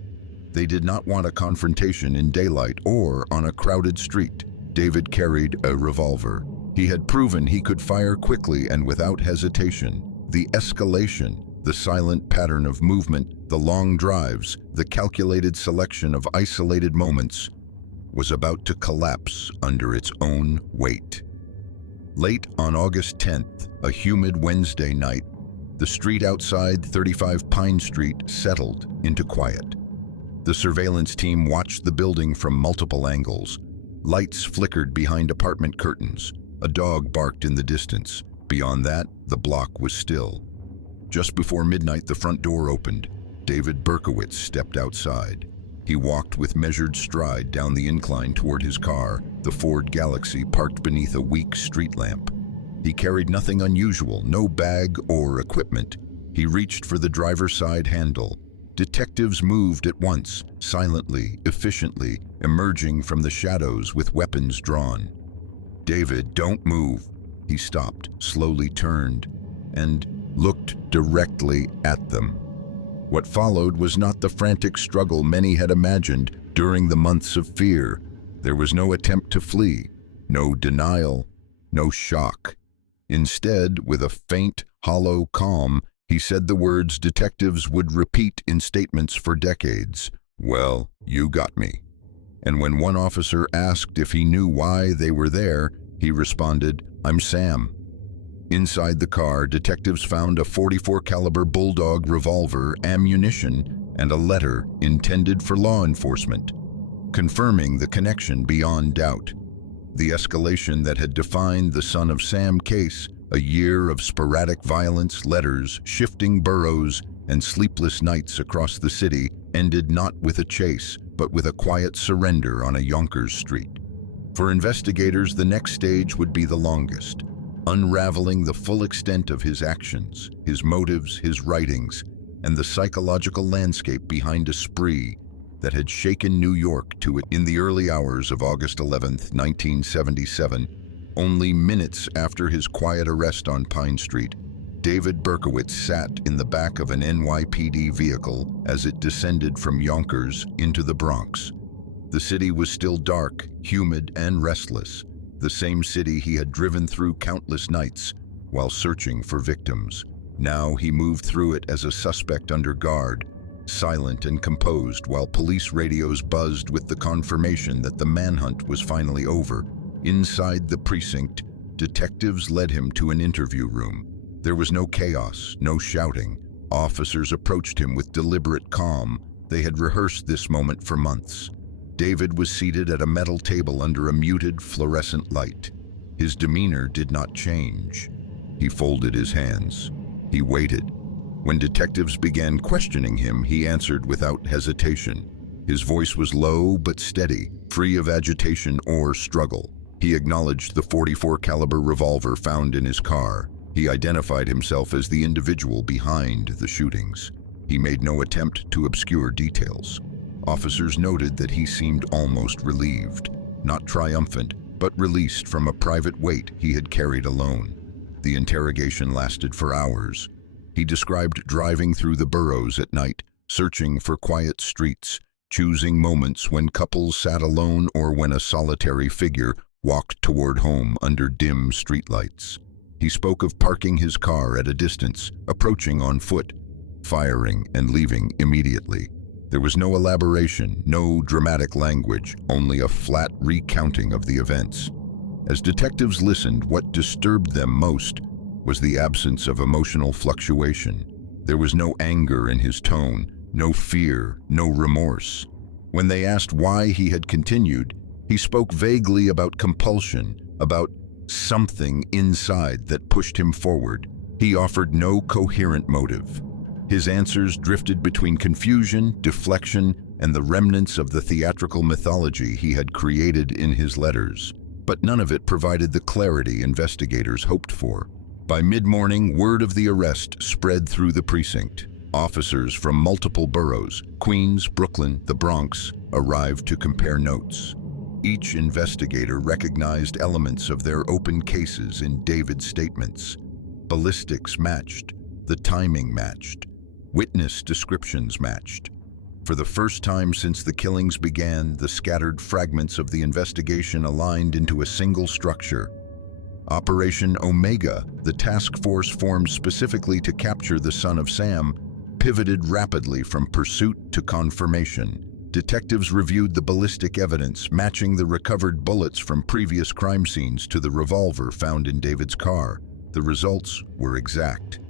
They did not want a confrontation in daylight or on a crowded street. David carried a revolver. He had proven he could fire quickly and without hesitation. The escalation, the silent pattern of movement, the long drives, the calculated selection of isolated moments, was about to collapse under its own weight. Late on August 10th, a humid Wednesday night, the street outside 35 Pine Street settled into quiet. The surveillance team watched the building from multiple angles. Lights flickered behind apartment curtains. A dog barked in the distance. Beyond that, the block was still. Just before midnight, the front door opened. David Berkowitz stepped outside. He walked with measured stride down the incline toward his car, the Ford Galaxy parked beneath a weak street lamp. He carried nothing unusual, no bag or equipment. He reached for the driver's side handle. Detectives moved at once, silently, efficiently, emerging from the shadows with weapons drawn. "David, don't move." He stopped, slowly turned, and looked directly at them. What followed was not the frantic struggle many had imagined during the months of fear. There was no attempt to flee, no denial, no shock. Instead, with a faint, hollow calm, he said the words detectives would repeat in statements for decades. "Well, you got me." And when one officer asked if he knew why they were there, he responded, "I'm Sam." Inside the car, detectives found a .44 caliber Bulldog revolver, ammunition, and a letter intended for law enforcement, confirming the connection beyond doubt. The escalation that had defined the Son of Sam case, a year of sporadic violence, letters, shifting boroughs, and sleepless nights across the city, ended not with a chase, but with a quiet surrender on a Yonkers street. For investigators, the next stage would be the longest, unraveling the full extent of his actions, his motives, his writings, and the psychological landscape behind a spree that had shaken New York to it. In the early hours of August 11, 1977, only minutes after his quiet arrest on Pine Street, David Berkowitz sat in the back of an NYPD vehicle as it descended from Yonkers into the Bronx. The city was still dark, humid, and restless, the same city he had driven through countless nights while searching for victims. Now he moved through it as a suspect under guard, silent and composed, while police radios buzzed with the confirmation that the manhunt was finally over. Inside the precinct, detectives led him to an interview room. There was no chaos, no shouting. Officers approached him with deliberate calm. They had rehearsed this moment for months. David was seated at a metal table under a muted fluorescent light. His demeanor did not change. He folded his hands. He waited. When detectives began questioning him, he answered without hesitation. His voice was low but steady, free of agitation or struggle. He acknowledged the .44 caliber revolver found in his car. He identified himself as the individual behind the shootings. He made no attempt to obscure details. Officers noted that he seemed almost relieved, not triumphant, but released from a private weight he had carried alone. The interrogation lasted for hours. He described driving through the boroughs at night, searching for quiet streets, choosing moments when couples sat alone or when a solitary figure walked toward home under dim streetlights. He spoke of parking his car at a distance, approaching on foot, firing and leaving immediately. There was no elaboration, no dramatic language, only a flat recounting of the events. As detectives listened, what disturbed them most was the absence of emotional fluctuation. There was no anger in his tone, no fear, no remorse. When they asked why he had continued, he spoke vaguely about compulsion, about something inside that pushed him forward. He offered no coherent motive. His answers drifted between confusion, deflection, and the remnants of the theatrical mythology he had created in his letters. But none of it provided the clarity investigators hoped for. By mid-morning, word of the arrest spread through the precinct. Officers from multiple boroughs, Queens, Brooklyn, the Bronx, arrived to compare notes. Each investigator recognized elements of their open cases in David's statements. Ballistics matched, the timing matched, witness descriptions matched. For the first time since the killings began, the scattered fragments of the investigation aligned into a single structure. Operation Omega, the task force formed specifically to capture the Son of Sam, pivoted rapidly from pursuit to confirmation. Detectives reviewed the ballistic evidence, matching the recovered bullets from previous crime scenes to the revolver found in David's car. The results were exact.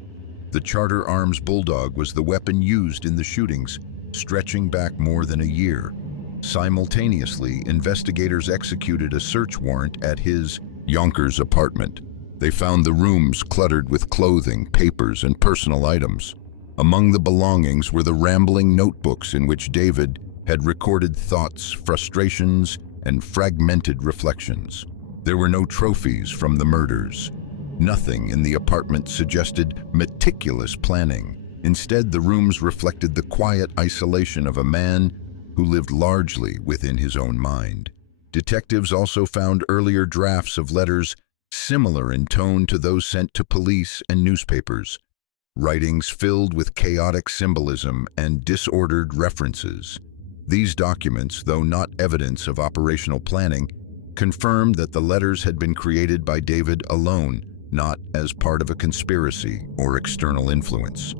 The Charter Arms Bulldog was the weapon used in the shootings, stretching back more than a year. Simultaneously, investigators executed a search warrant at his Yonkers apartment. They found the rooms cluttered with clothing, papers, and personal items. Among the belongings were the rambling notebooks in which David had recorded thoughts, frustrations, and fragmented reflections. There were no trophies from the murders. Nothing in the apartment suggested meticulous planning. Instead, the rooms reflected the quiet isolation of a man who lived largely within his own mind. Detectives also found earlier drafts of letters similar in tone to those sent to police and newspapers, writings filled with chaotic symbolism and disordered references. These documents, though not evidence of operational planning, confirmed that the letters had been created by David alone, not as part of a conspiracy or external influence.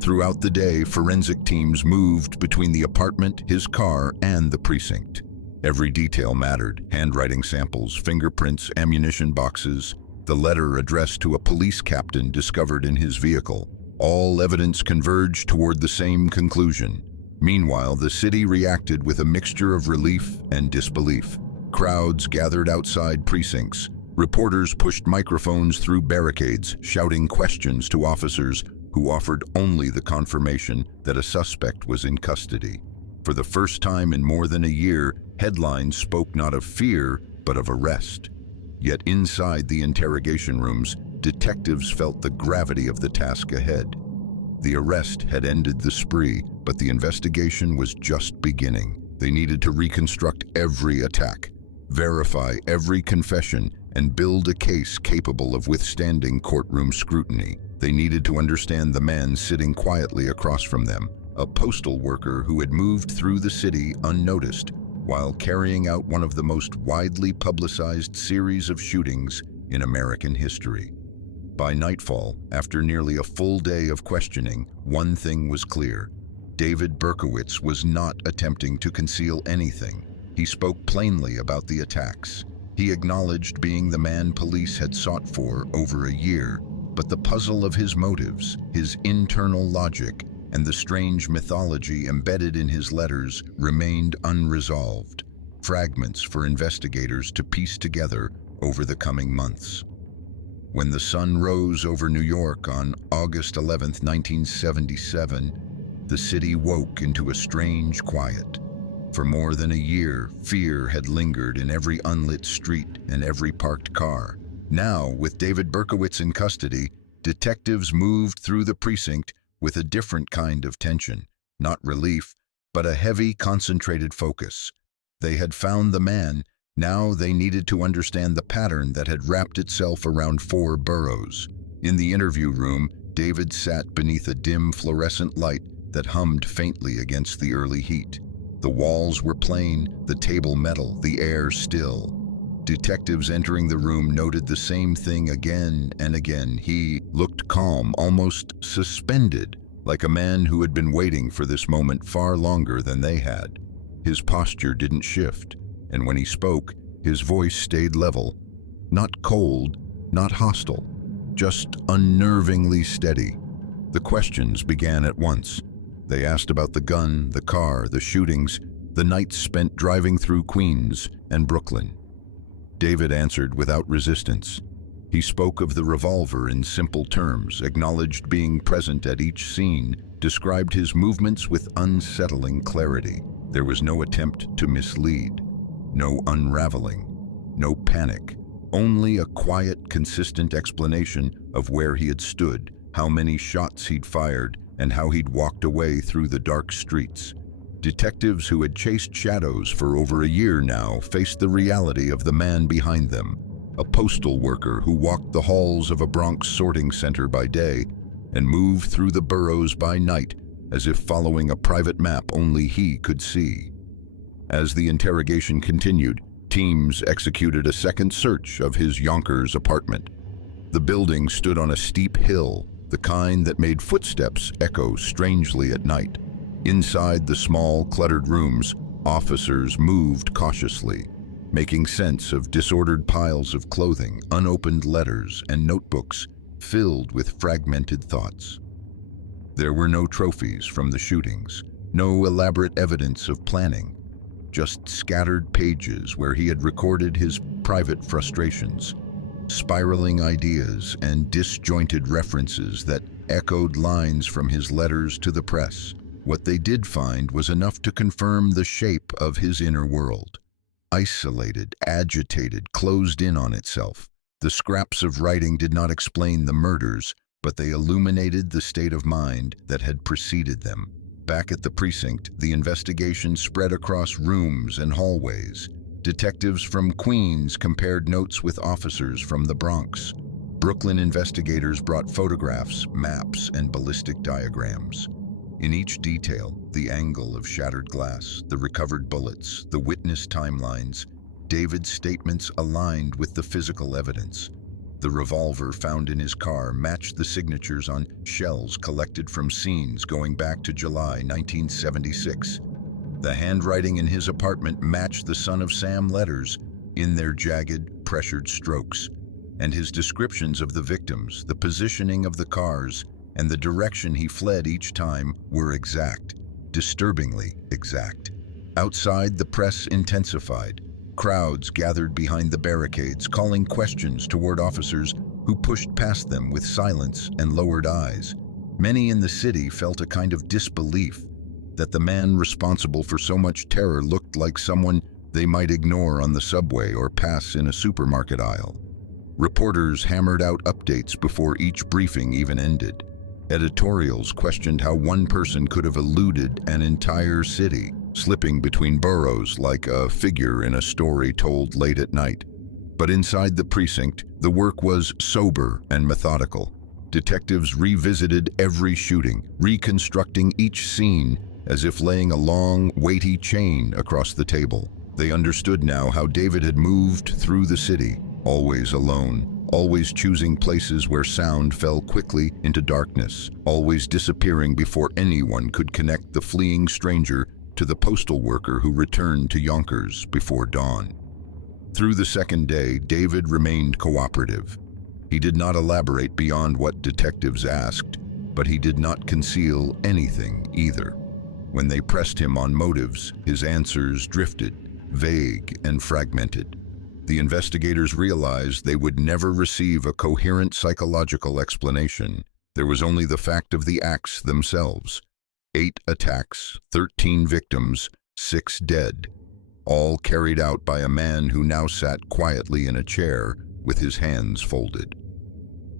Throughout the day, forensic teams moved between the apartment, his car, and the precinct. Every detail mattered: handwriting samples, fingerprints, ammunition boxes, the letter addressed to a police captain discovered in his vehicle. All evidence converged toward the same conclusion. Meanwhile, the city reacted with a mixture of relief and disbelief. Crowds gathered outside precincts. Reporters pushed microphones through barricades, shouting questions to officers who offered only the confirmation that a suspect was in custody. For the first time in more than a year, headlines spoke not of fear, but of arrest. Yet inside the interrogation rooms, detectives felt the gravity of the task ahead. The arrest had ended the spree, but the investigation was just beginning. They needed to reconstruct every attack, verify every confession, and build a case capable of withstanding courtroom scrutiny. They needed to understand the man sitting quietly across from them, a postal worker who had moved through the city unnoticed while carrying out one of the most widely publicized series of shootings in American history. By nightfall, after nearly a full day of questioning, one thing was clear. David Berkowitz was not attempting to conceal anything. He spoke plainly about the attacks. He acknowledged being the man police had sought for over a year, but the puzzle of his motives, his internal logic, and the strange mythology embedded in his letters remained unresolved, fragments for investigators to piece together over the coming months. When the sun rose over New York on August 11, 1977, the city woke into a strange quiet. For more than a year, fear had lingered in every unlit street and every parked car. Now, with David Berkowitz in custody, detectives moved through the precinct with a different kind of tension, not relief, but a heavy, concentrated focus. They had found the man. Now they needed to understand the pattern that had wrapped itself around 4 boroughs. In the interview room, David sat beneath a dim fluorescent light that hummed faintly against the early heat. The walls were plain, the table metal, the air still. Detectives entering the room noted the same thing again and again. He looked calm, almost suspended, like a man who had been waiting for this moment far longer than they had. His posture didn't shift, and when he spoke, his voice stayed level. Not cold, not hostile, just unnervingly steady. The questions began at once. They asked about the gun, the car, the shootings, the nights spent driving through Queens and Brooklyn. David answered without resistance. He spoke of the revolver in simple terms, acknowledged being present at each scene, described his movements with unsettling clarity. There was no attempt to mislead, no unraveling, no panic, only a quiet, consistent explanation of where he had stood, how many shots he'd fired, and how he'd walked away through the dark streets. Detectives who had chased shadows for over a year now faced the reality of the man behind them, a postal worker who walked the halls of a Bronx sorting center by day and moved through the boroughs by night as if following a private map only he could see. As the interrogation continued, teams executed a second search of his Yonkers apartment. The building stood on a steep hill, the kind that made footsteps echo strangely at night. Inside the small, cluttered rooms, officers moved cautiously, making sense of disordered piles of clothing, unopened letters, and notebooks filled with fragmented thoughts. There were no trophies from the shootings, no elaborate evidence of planning, just scattered pages where he had recorded his private frustrations, spiraling ideas and disjointed references that echoed lines from his letters to the press. What they did find was enough to confirm the shape of his inner world. Isolated, agitated, closed in on itself. The scraps of writing did not explain the murders, but they illuminated the state of mind that had preceded them. Back at the precinct, the investigation spread across rooms and hallways. Detectives from Queens compared notes with officers from the Bronx. Brooklyn investigators brought photographs, maps, and ballistic diagrams. In each detail, the angle of shattered glass, the recovered bullets, the witness timelines, David's statements aligned with the physical evidence. The revolver found in his car matched the signatures on shells collected from scenes going back to July 1976. The handwriting in his apartment matched the Son of Sam letters in their jagged, pressured strokes, and his descriptions of the victims, the positioning of the cars, and the direction he fled each time were exact. disturbingly exact. Outside, the press intensified. Crowds gathered behind the barricades, calling questions toward officers who pushed past them with silence and lowered eyes. Many in the city felt a kind of disbelief that the man responsible for so much terror looked like someone they might ignore on the subway or pass in a supermarket aisle. Reporters hammered out updates before each briefing even ended. Editorials questioned how one person could have eluded an entire city, slipping between boroughs like a figure in a story told late at night. But inside the precinct, the work was sober and methodical. Detectives revisited every shooting, reconstructing each scene as if laying a long, weighty chain across the table. They understood now how David had moved through the city, always alone, always choosing places where sound fell quickly into darkness, always disappearing before anyone could connect the fleeing stranger to the postal worker who returned to Yonkers before dawn. Through the second day, David remained cooperative. He did not elaborate beyond what detectives asked, but he did not conceal anything either. When they pressed him on motives, his answers drifted, vague and fragmented. The investigators realized they would never receive a coherent psychological explanation. There was only the fact of the acts themselves. 8 attacks, 13 victims, 6 dead, all carried out by a man who now sat quietly in a chair with his hands folded.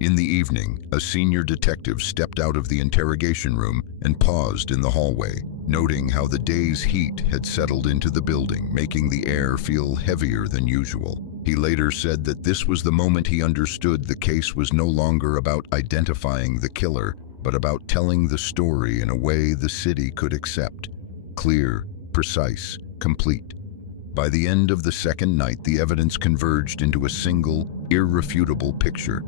In the evening, a senior detective stepped out of the interrogation room and paused in the hallway, noting how the day's heat had settled into the building, making the air feel heavier than usual. He later said that this was the moment he understood the case was no longer about identifying the killer, but about telling the story in a way the city could accept. Clear, precise, complete. By the end of the second night, the evidence converged into a single, irrefutable picture.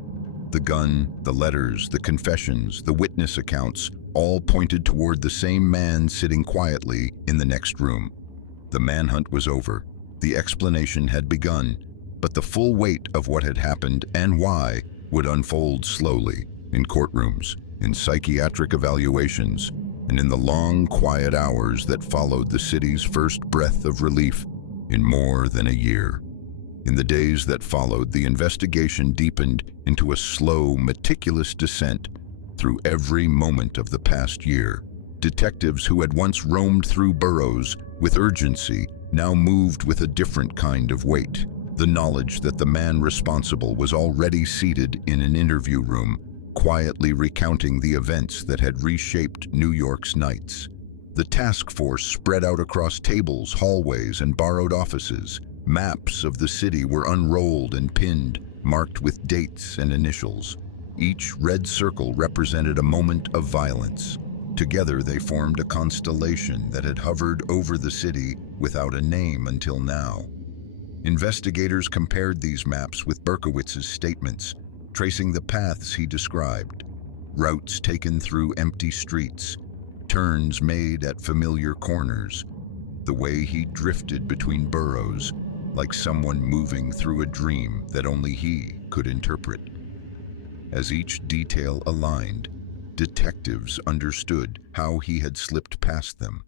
The gun, the letters, the confessions, the witness accounts, all pointed toward the same man sitting quietly in the next room. The manhunt was over. The explanation had begun, but the full weight of what had happened and why would unfold slowly in courtrooms, in psychiatric evaluations, and in the long, quiet hours that followed the city's first breath of relief in more than a year. In the days that followed, the investigation deepened into a slow, meticulous descent through every moment of the past year. Detectives who had once roamed through boroughs with urgency now moved with a different kind of weight. The knowledge that the man responsible was already seated in an interview room, quietly recounting the events that had reshaped New York's nights. The task force spread out across tables, hallways, and borrowed offices. Maps of the city were unrolled and pinned, marked with dates and initials. Each red circle represented a moment of violence. Together they formed a constellation that had hovered over the city without a name until now. Investigators compared these maps with Berkowitz's statements, tracing the paths he described. Routes taken through empty streets, turns made at familiar corners, the way he drifted between boroughs, like someone moving through a dream that only he could interpret. As each detail aligned, detectives understood how he had slipped past them.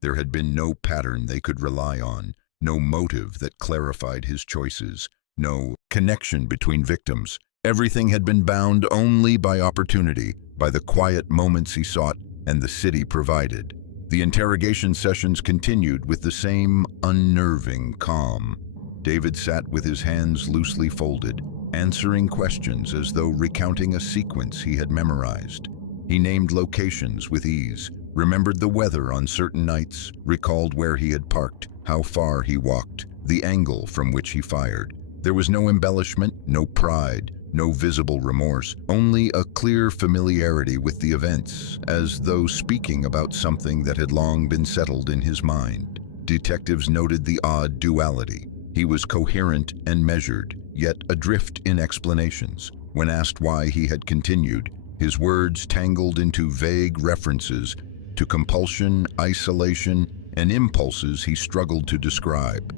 There had been no pattern they could rely on, no motive that clarified his choices, no connection between victims. Everything had been bound only by opportunity, by the quiet moments he sought and the city provided. The interrogation sessions continued with the same unnerving calm. David sat with his hands loosely folded, answering questions as though recounting a sequence he had memorized. He named locations with ease, remembered the weather on certain nights, recalled where he had parked, how far he walked, the angle from which he fired. There was no embellishment, no pride, no visible remorse, only a clear familiarity with the events, as though speaking about something that had long been settled in his mind. Detectives noted the odd duality. He was coherent and measured, yet adrift in explanations. When asked why he had continued, his words tangled into vague references to compulsion, isolation, and impulses he struggled to describe.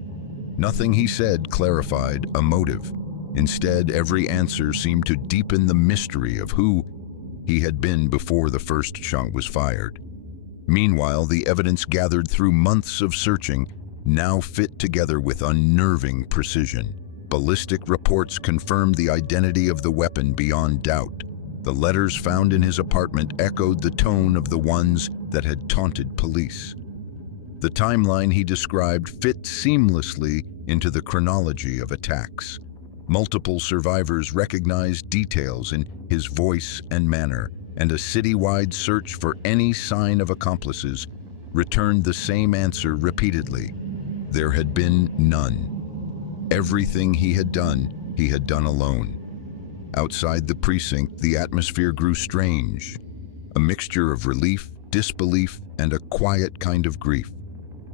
Nothing he said clarified a motive. Instead, every answer seemed to deepen the mystery of who he had been before the first shot was fired. Meanwhile, the evidence gathered through months of searching now fit together with unnerving precision. Ballistic reports confirmed the identity of the weapon beyond doubt. The letters found in his apartment echoed the tone of the ones that had taunted police. The timeline he described fit seamlessly into the chronology of attacks. Multiple survivors recognized details in his voice and manner, and a citywide search for any sign of accomplices returned the same answer repeatedly. There had been none. Everything he had done alone. Outside the precinct, the atmosphere grew strange, a mixture of relief, disbelief, and a quiet kind of grief.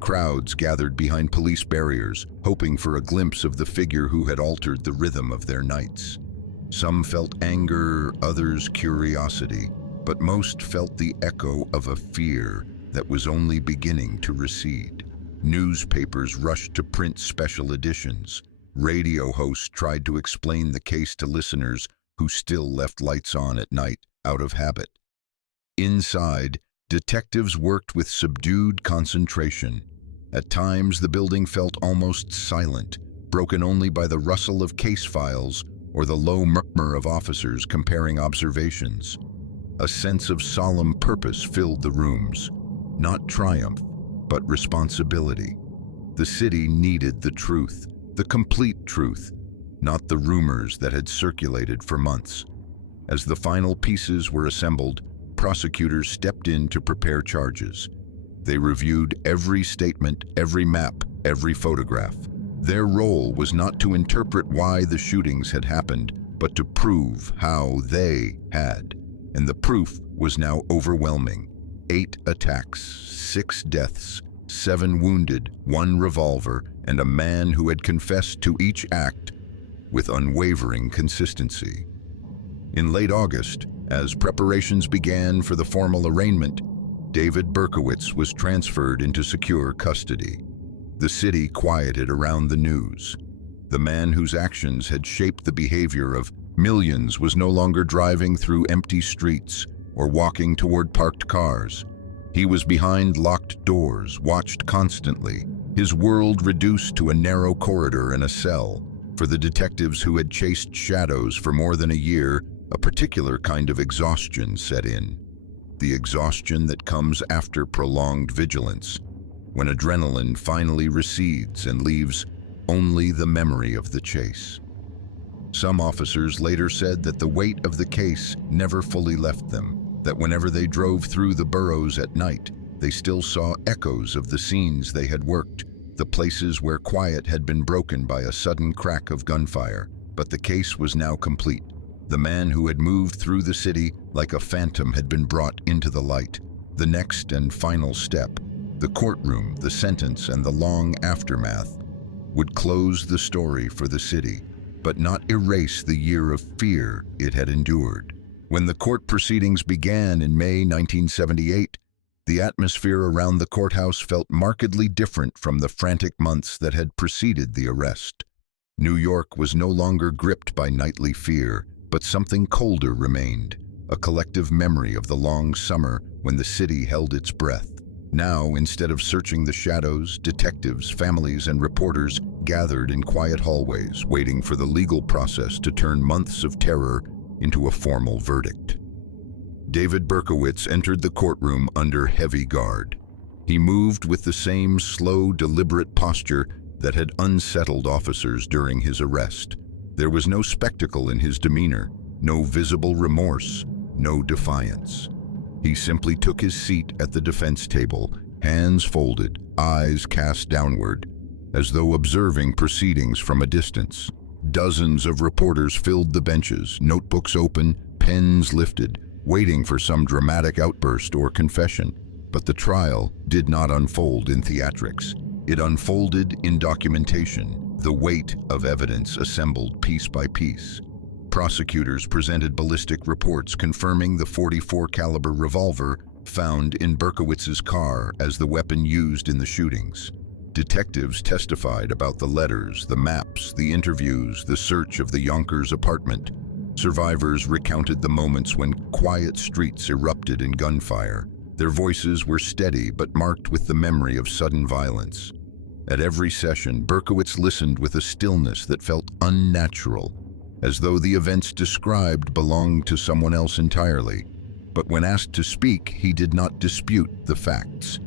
Crowds gathered behind police barriers, hoping for a glimpse of the figure who had altered the rhythm of their nights. Some felt anger, others curiosity, but most felt the echo of a fear that was only beginning to recede. Newspapers rushed to print special editions. Radio hosts tried to explain the case to listeners who still left lights on at night out of habit. Inside, detectives worked with subdued concentration. At times, the building felt almost silent, broken only by the rustle of case files or the low murmur of officers comparing observations. A sense of solemn purpose filled the rooms, not triumph, but responsibility. The city needed the truth, the complete truth, not the rumors that had circulated for months. As the final pieces were assembled, prosecutors stepped in to prepare charges. They reviewed every statement, every map, every photograph. Their role was not to interpret why the shootings had happened, but to prove how they had. And the proof was now overwhelming. 8 attacks, 6 deaths, 7 wounded, 1 revolver, and a man who had confessed to each act with unwavering consistency. In late August, as preparations began for the formal arraignment, David Berkowitz was transferred into secure custody. The city quieted around the news. The man whose actions had shaped the behavior of millions was no longer driving through empty streets or walking toward parked cars. He was behind locked doors, watched constantly, his world reduced to a narrow corridor and a cell. For the detectives who had chased shadows for more than a year, a particular kind of exhaustion set in. The exhaustion that comes after prolonged vigilance, when adrenaline finally recedes and leaves only the memory of the chase. Some officers later said that the weight of the case never fully left them, that whenever they drove through the boroughs at night, they still saw echoes of the scenes they had worked, the places where quiet had been broken by a sudden crack of gunfire. But the case was now complete. The man who had moved through the city like a phantom had been brought into the light. The next and final step, the courtroom, the sentence, and the long aftermath, would close the story for the city, but not erase the year of fear it had endured. When the court proceedings began in May 1978, the atmosphere around the courthouse felt markedly different from the frantic months that had preceded the arrest. New York was no longer gripped by nightly fear, but something colder remained, a collective memory of the long summer when the city held its breath. Now, instead of searching the shadows, detectives, families, and reporters gathered in quiet hallways, waiting for the legal process to turn months of terror into a formal verdict. David Berkowitz entered the courtroom under heavy guard. He moved with the same slow, deliberate posture that had unsettled officers during his arrest. There was no spectacle in his demeanor, no visible remorse, no defiance. He simply took his seat at the defense table, hands folded, eyes cast downward, as though observing proceedings from a distance. Dozens of reporters filled the benches, notebooks open, pens lifted, waiting for some dramatic outburst or confession. But the trial did not unfold in theatrics. It unfolded in documentation, the weight of evidence assembled piece by piece. Prosecutors presented ballistic reports confirming the .44 caliber revolver found in Berkowitz's car as the weapon used in the shootings. Detectives testified about the letters, the maps, the interviews, the search of the Yonkers apartment. Survivors recounted the moments when quiet streets erupted in gunfire, Their voices were steady but marked with the memory of sudden violence. At every session, Berkowitz listened with a stillness that felt unnatural, as though the events described belonged to someone else entirely. But when asked to speak, he did not dispute the facts.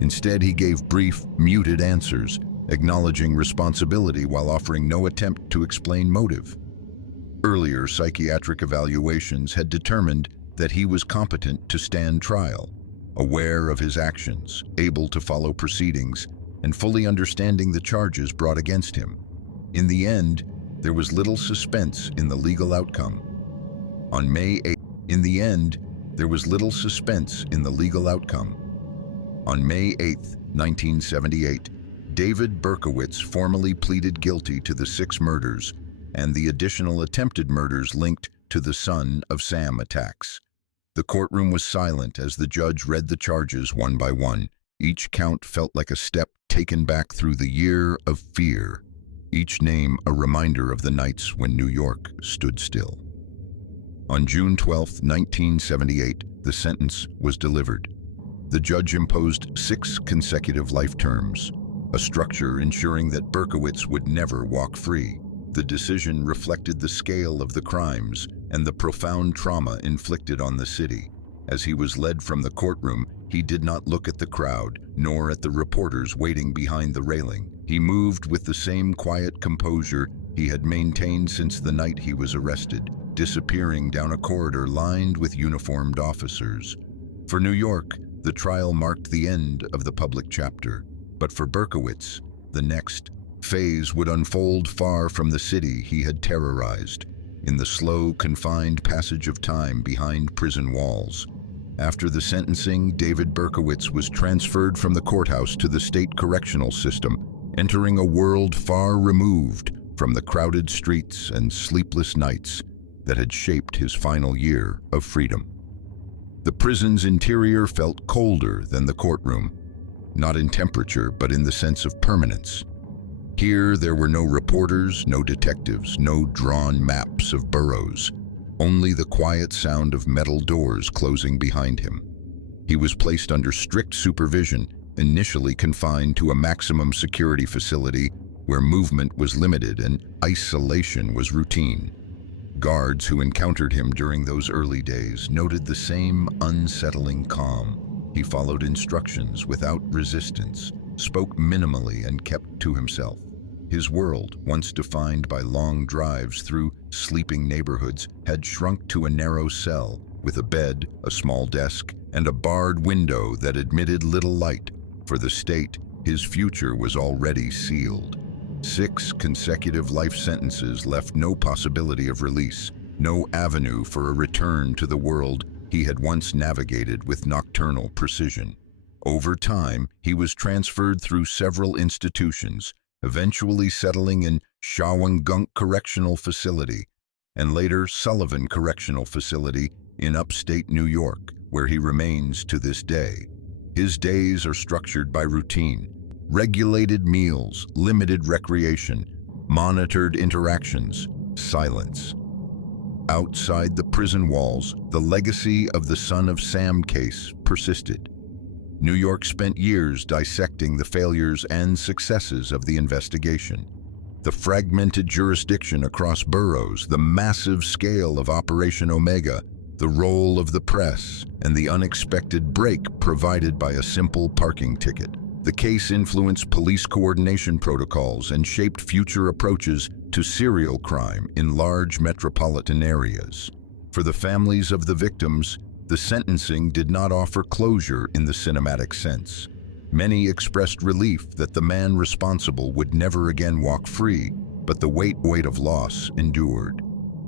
Instead, he gave brief, muted answers, acknowledging responsibility while offering no attempt to explain motive. Earlier psychiatric evaluations had determined that he was competent to stand trial, aware of his actions, able to follow proceedings, and fully understanding the charges brought against him. In the end, there was little suspense in the legal outcome. On May 8th, there was little suspense in the legal outcome. On May 8, 1978, David Berkowitz formally pleaded guilty to the 6 murders and the additional attempted murders linked to the Son of Sam attacks. The courtroom was silent as the judge read the charges one by one. Each count felt like a step taken back through the year of fear, each name a reminder of the nights when New York stood still. On June 12, 1978, the sentence was delivered. The judge imposed 6 consecutive life terms, a structure ensuring that Berkowitz would never walk free. The decision reflected the scale of the crimes and the profound trauma inflicted on the city. As he was led from the courtroom, he did not look at the crowd, nor at the reporters waiting behind the railing. He moved with the same quiet composure he had maintained since the night he was arrested, disappearing down a corridor lined with uniformed officers. For New York, the trial marked the end of the public chapter. But for Berkowitz, the next phase would unfold far from the city he had terrorized, in the slow, confined passage of time behind prison walls. After the sentencing, David Berkowitz was transferred from the courthouse to the state correctional system, entering a world far removed from the crowded streets and sleepless nights that had shaped his final year of freedom. The prison's interior felt colder than the courtroom, not in temperature, but in the sense of permanence. Here, there were no reporters, no detectives, no drawn maps of boroughs, only the quiet sound of metal doors closing behind him. He was placed under strict supervision, initially confined to a maximum security facility where movement was limited and isolation was routine. Guards who encountered him during those early days noted the same unsettling calm. He followed instructions without resistance, spoke minimally, and kept to himself. His world, once defined by long drives through sleeping neighborhoods, had shrunk to a narrow cell with a bed, a small desk, and a barred window that admitted little light. For the state, his future was already sealed. 6 consecutive life sentences left no possibility of release, no avenue for a return to the world he had once navigated with nocturnal precision. Over time, he was transferred through several institutions, eventually settling in Shawangunk Correctional Facility, and later Sullivan Correctional Facility in upstate New York, where he remains to this day. His days are structured by routine, regulated meals, limited recreation, monitored interactions, silence. Outside the prison walls, the legacy of the Son of Sam case persisted. New York spent years dissecting the failures and successes of the investigation. The fragmented jurisdiction across boroughs, the massive scale of Operation Omega, the role of the press, and the unexpected break provided by a simple parking ticket. The case influenced police coordination protocols and shaped future approaches to serial crime in large metropolitan areas. For the families of the victims, the sentencing did not offer closure in the cinematic sense. Many expressed relief that the man responsible would never again walk free, but the weight of loss endured.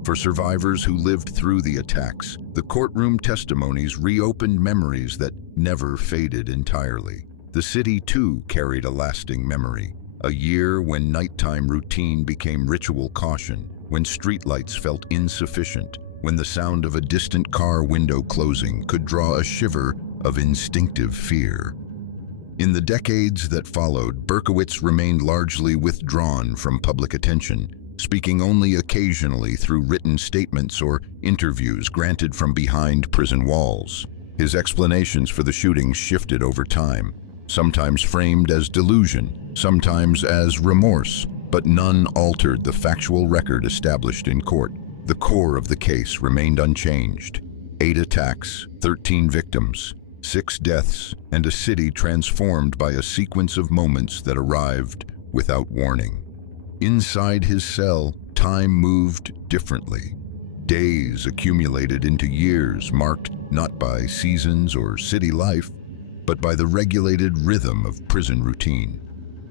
For survivors who lived through the attacks, the courtroom testimonies reopened memories that never faded entirely. The city, too, carried a lasting memory. A year when nighttime routine became ritual caution, when streetlights felt insufficient, when the sound of a distant car window closing could draw a shiver of instinctive fear. In the decades that followed, Berkowitz remained largely withdrawn from public attention, speaking only occasionally through written statements or interviews granted from behind prison walls. His explanations for the shootings shifted over time, sometimes framed as delusion, sometimes as remorse, but none altered the factual record established in court. The core of the case remained unchanged. 8 attacks, 13 victims, 6 deaths, and a city transformed by a sequence of moments that arrived without warning. Inside his cell, time moved differently. Days accumulated into years, marked not by seasons or city life, but by the regulated rhythm of prison routine.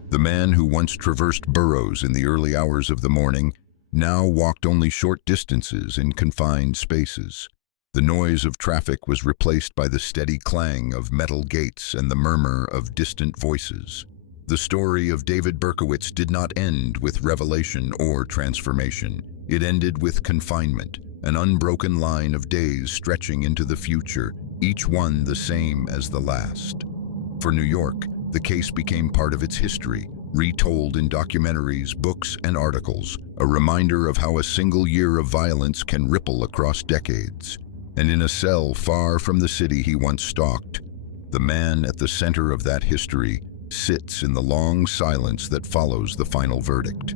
The man who once traversed boroughs in the early hours of the morning now walked only short distances in confined spaces. The noise of traffic was replaced by the steady clang of metal gates and the murmur of distant voices. The story of David Berkowitz did not end with revelation or transformation. It ended with confinement, an unbroken line of days stretching into the future, each one the same as the last. For New York, the case became part of its history, retold in documentaries, books, and articles, a reminder of how a single year of violence can ripple across decades. And in a cell far from the city he once stalked, the man at the center of that history sits in the long silence that follows the final verdict.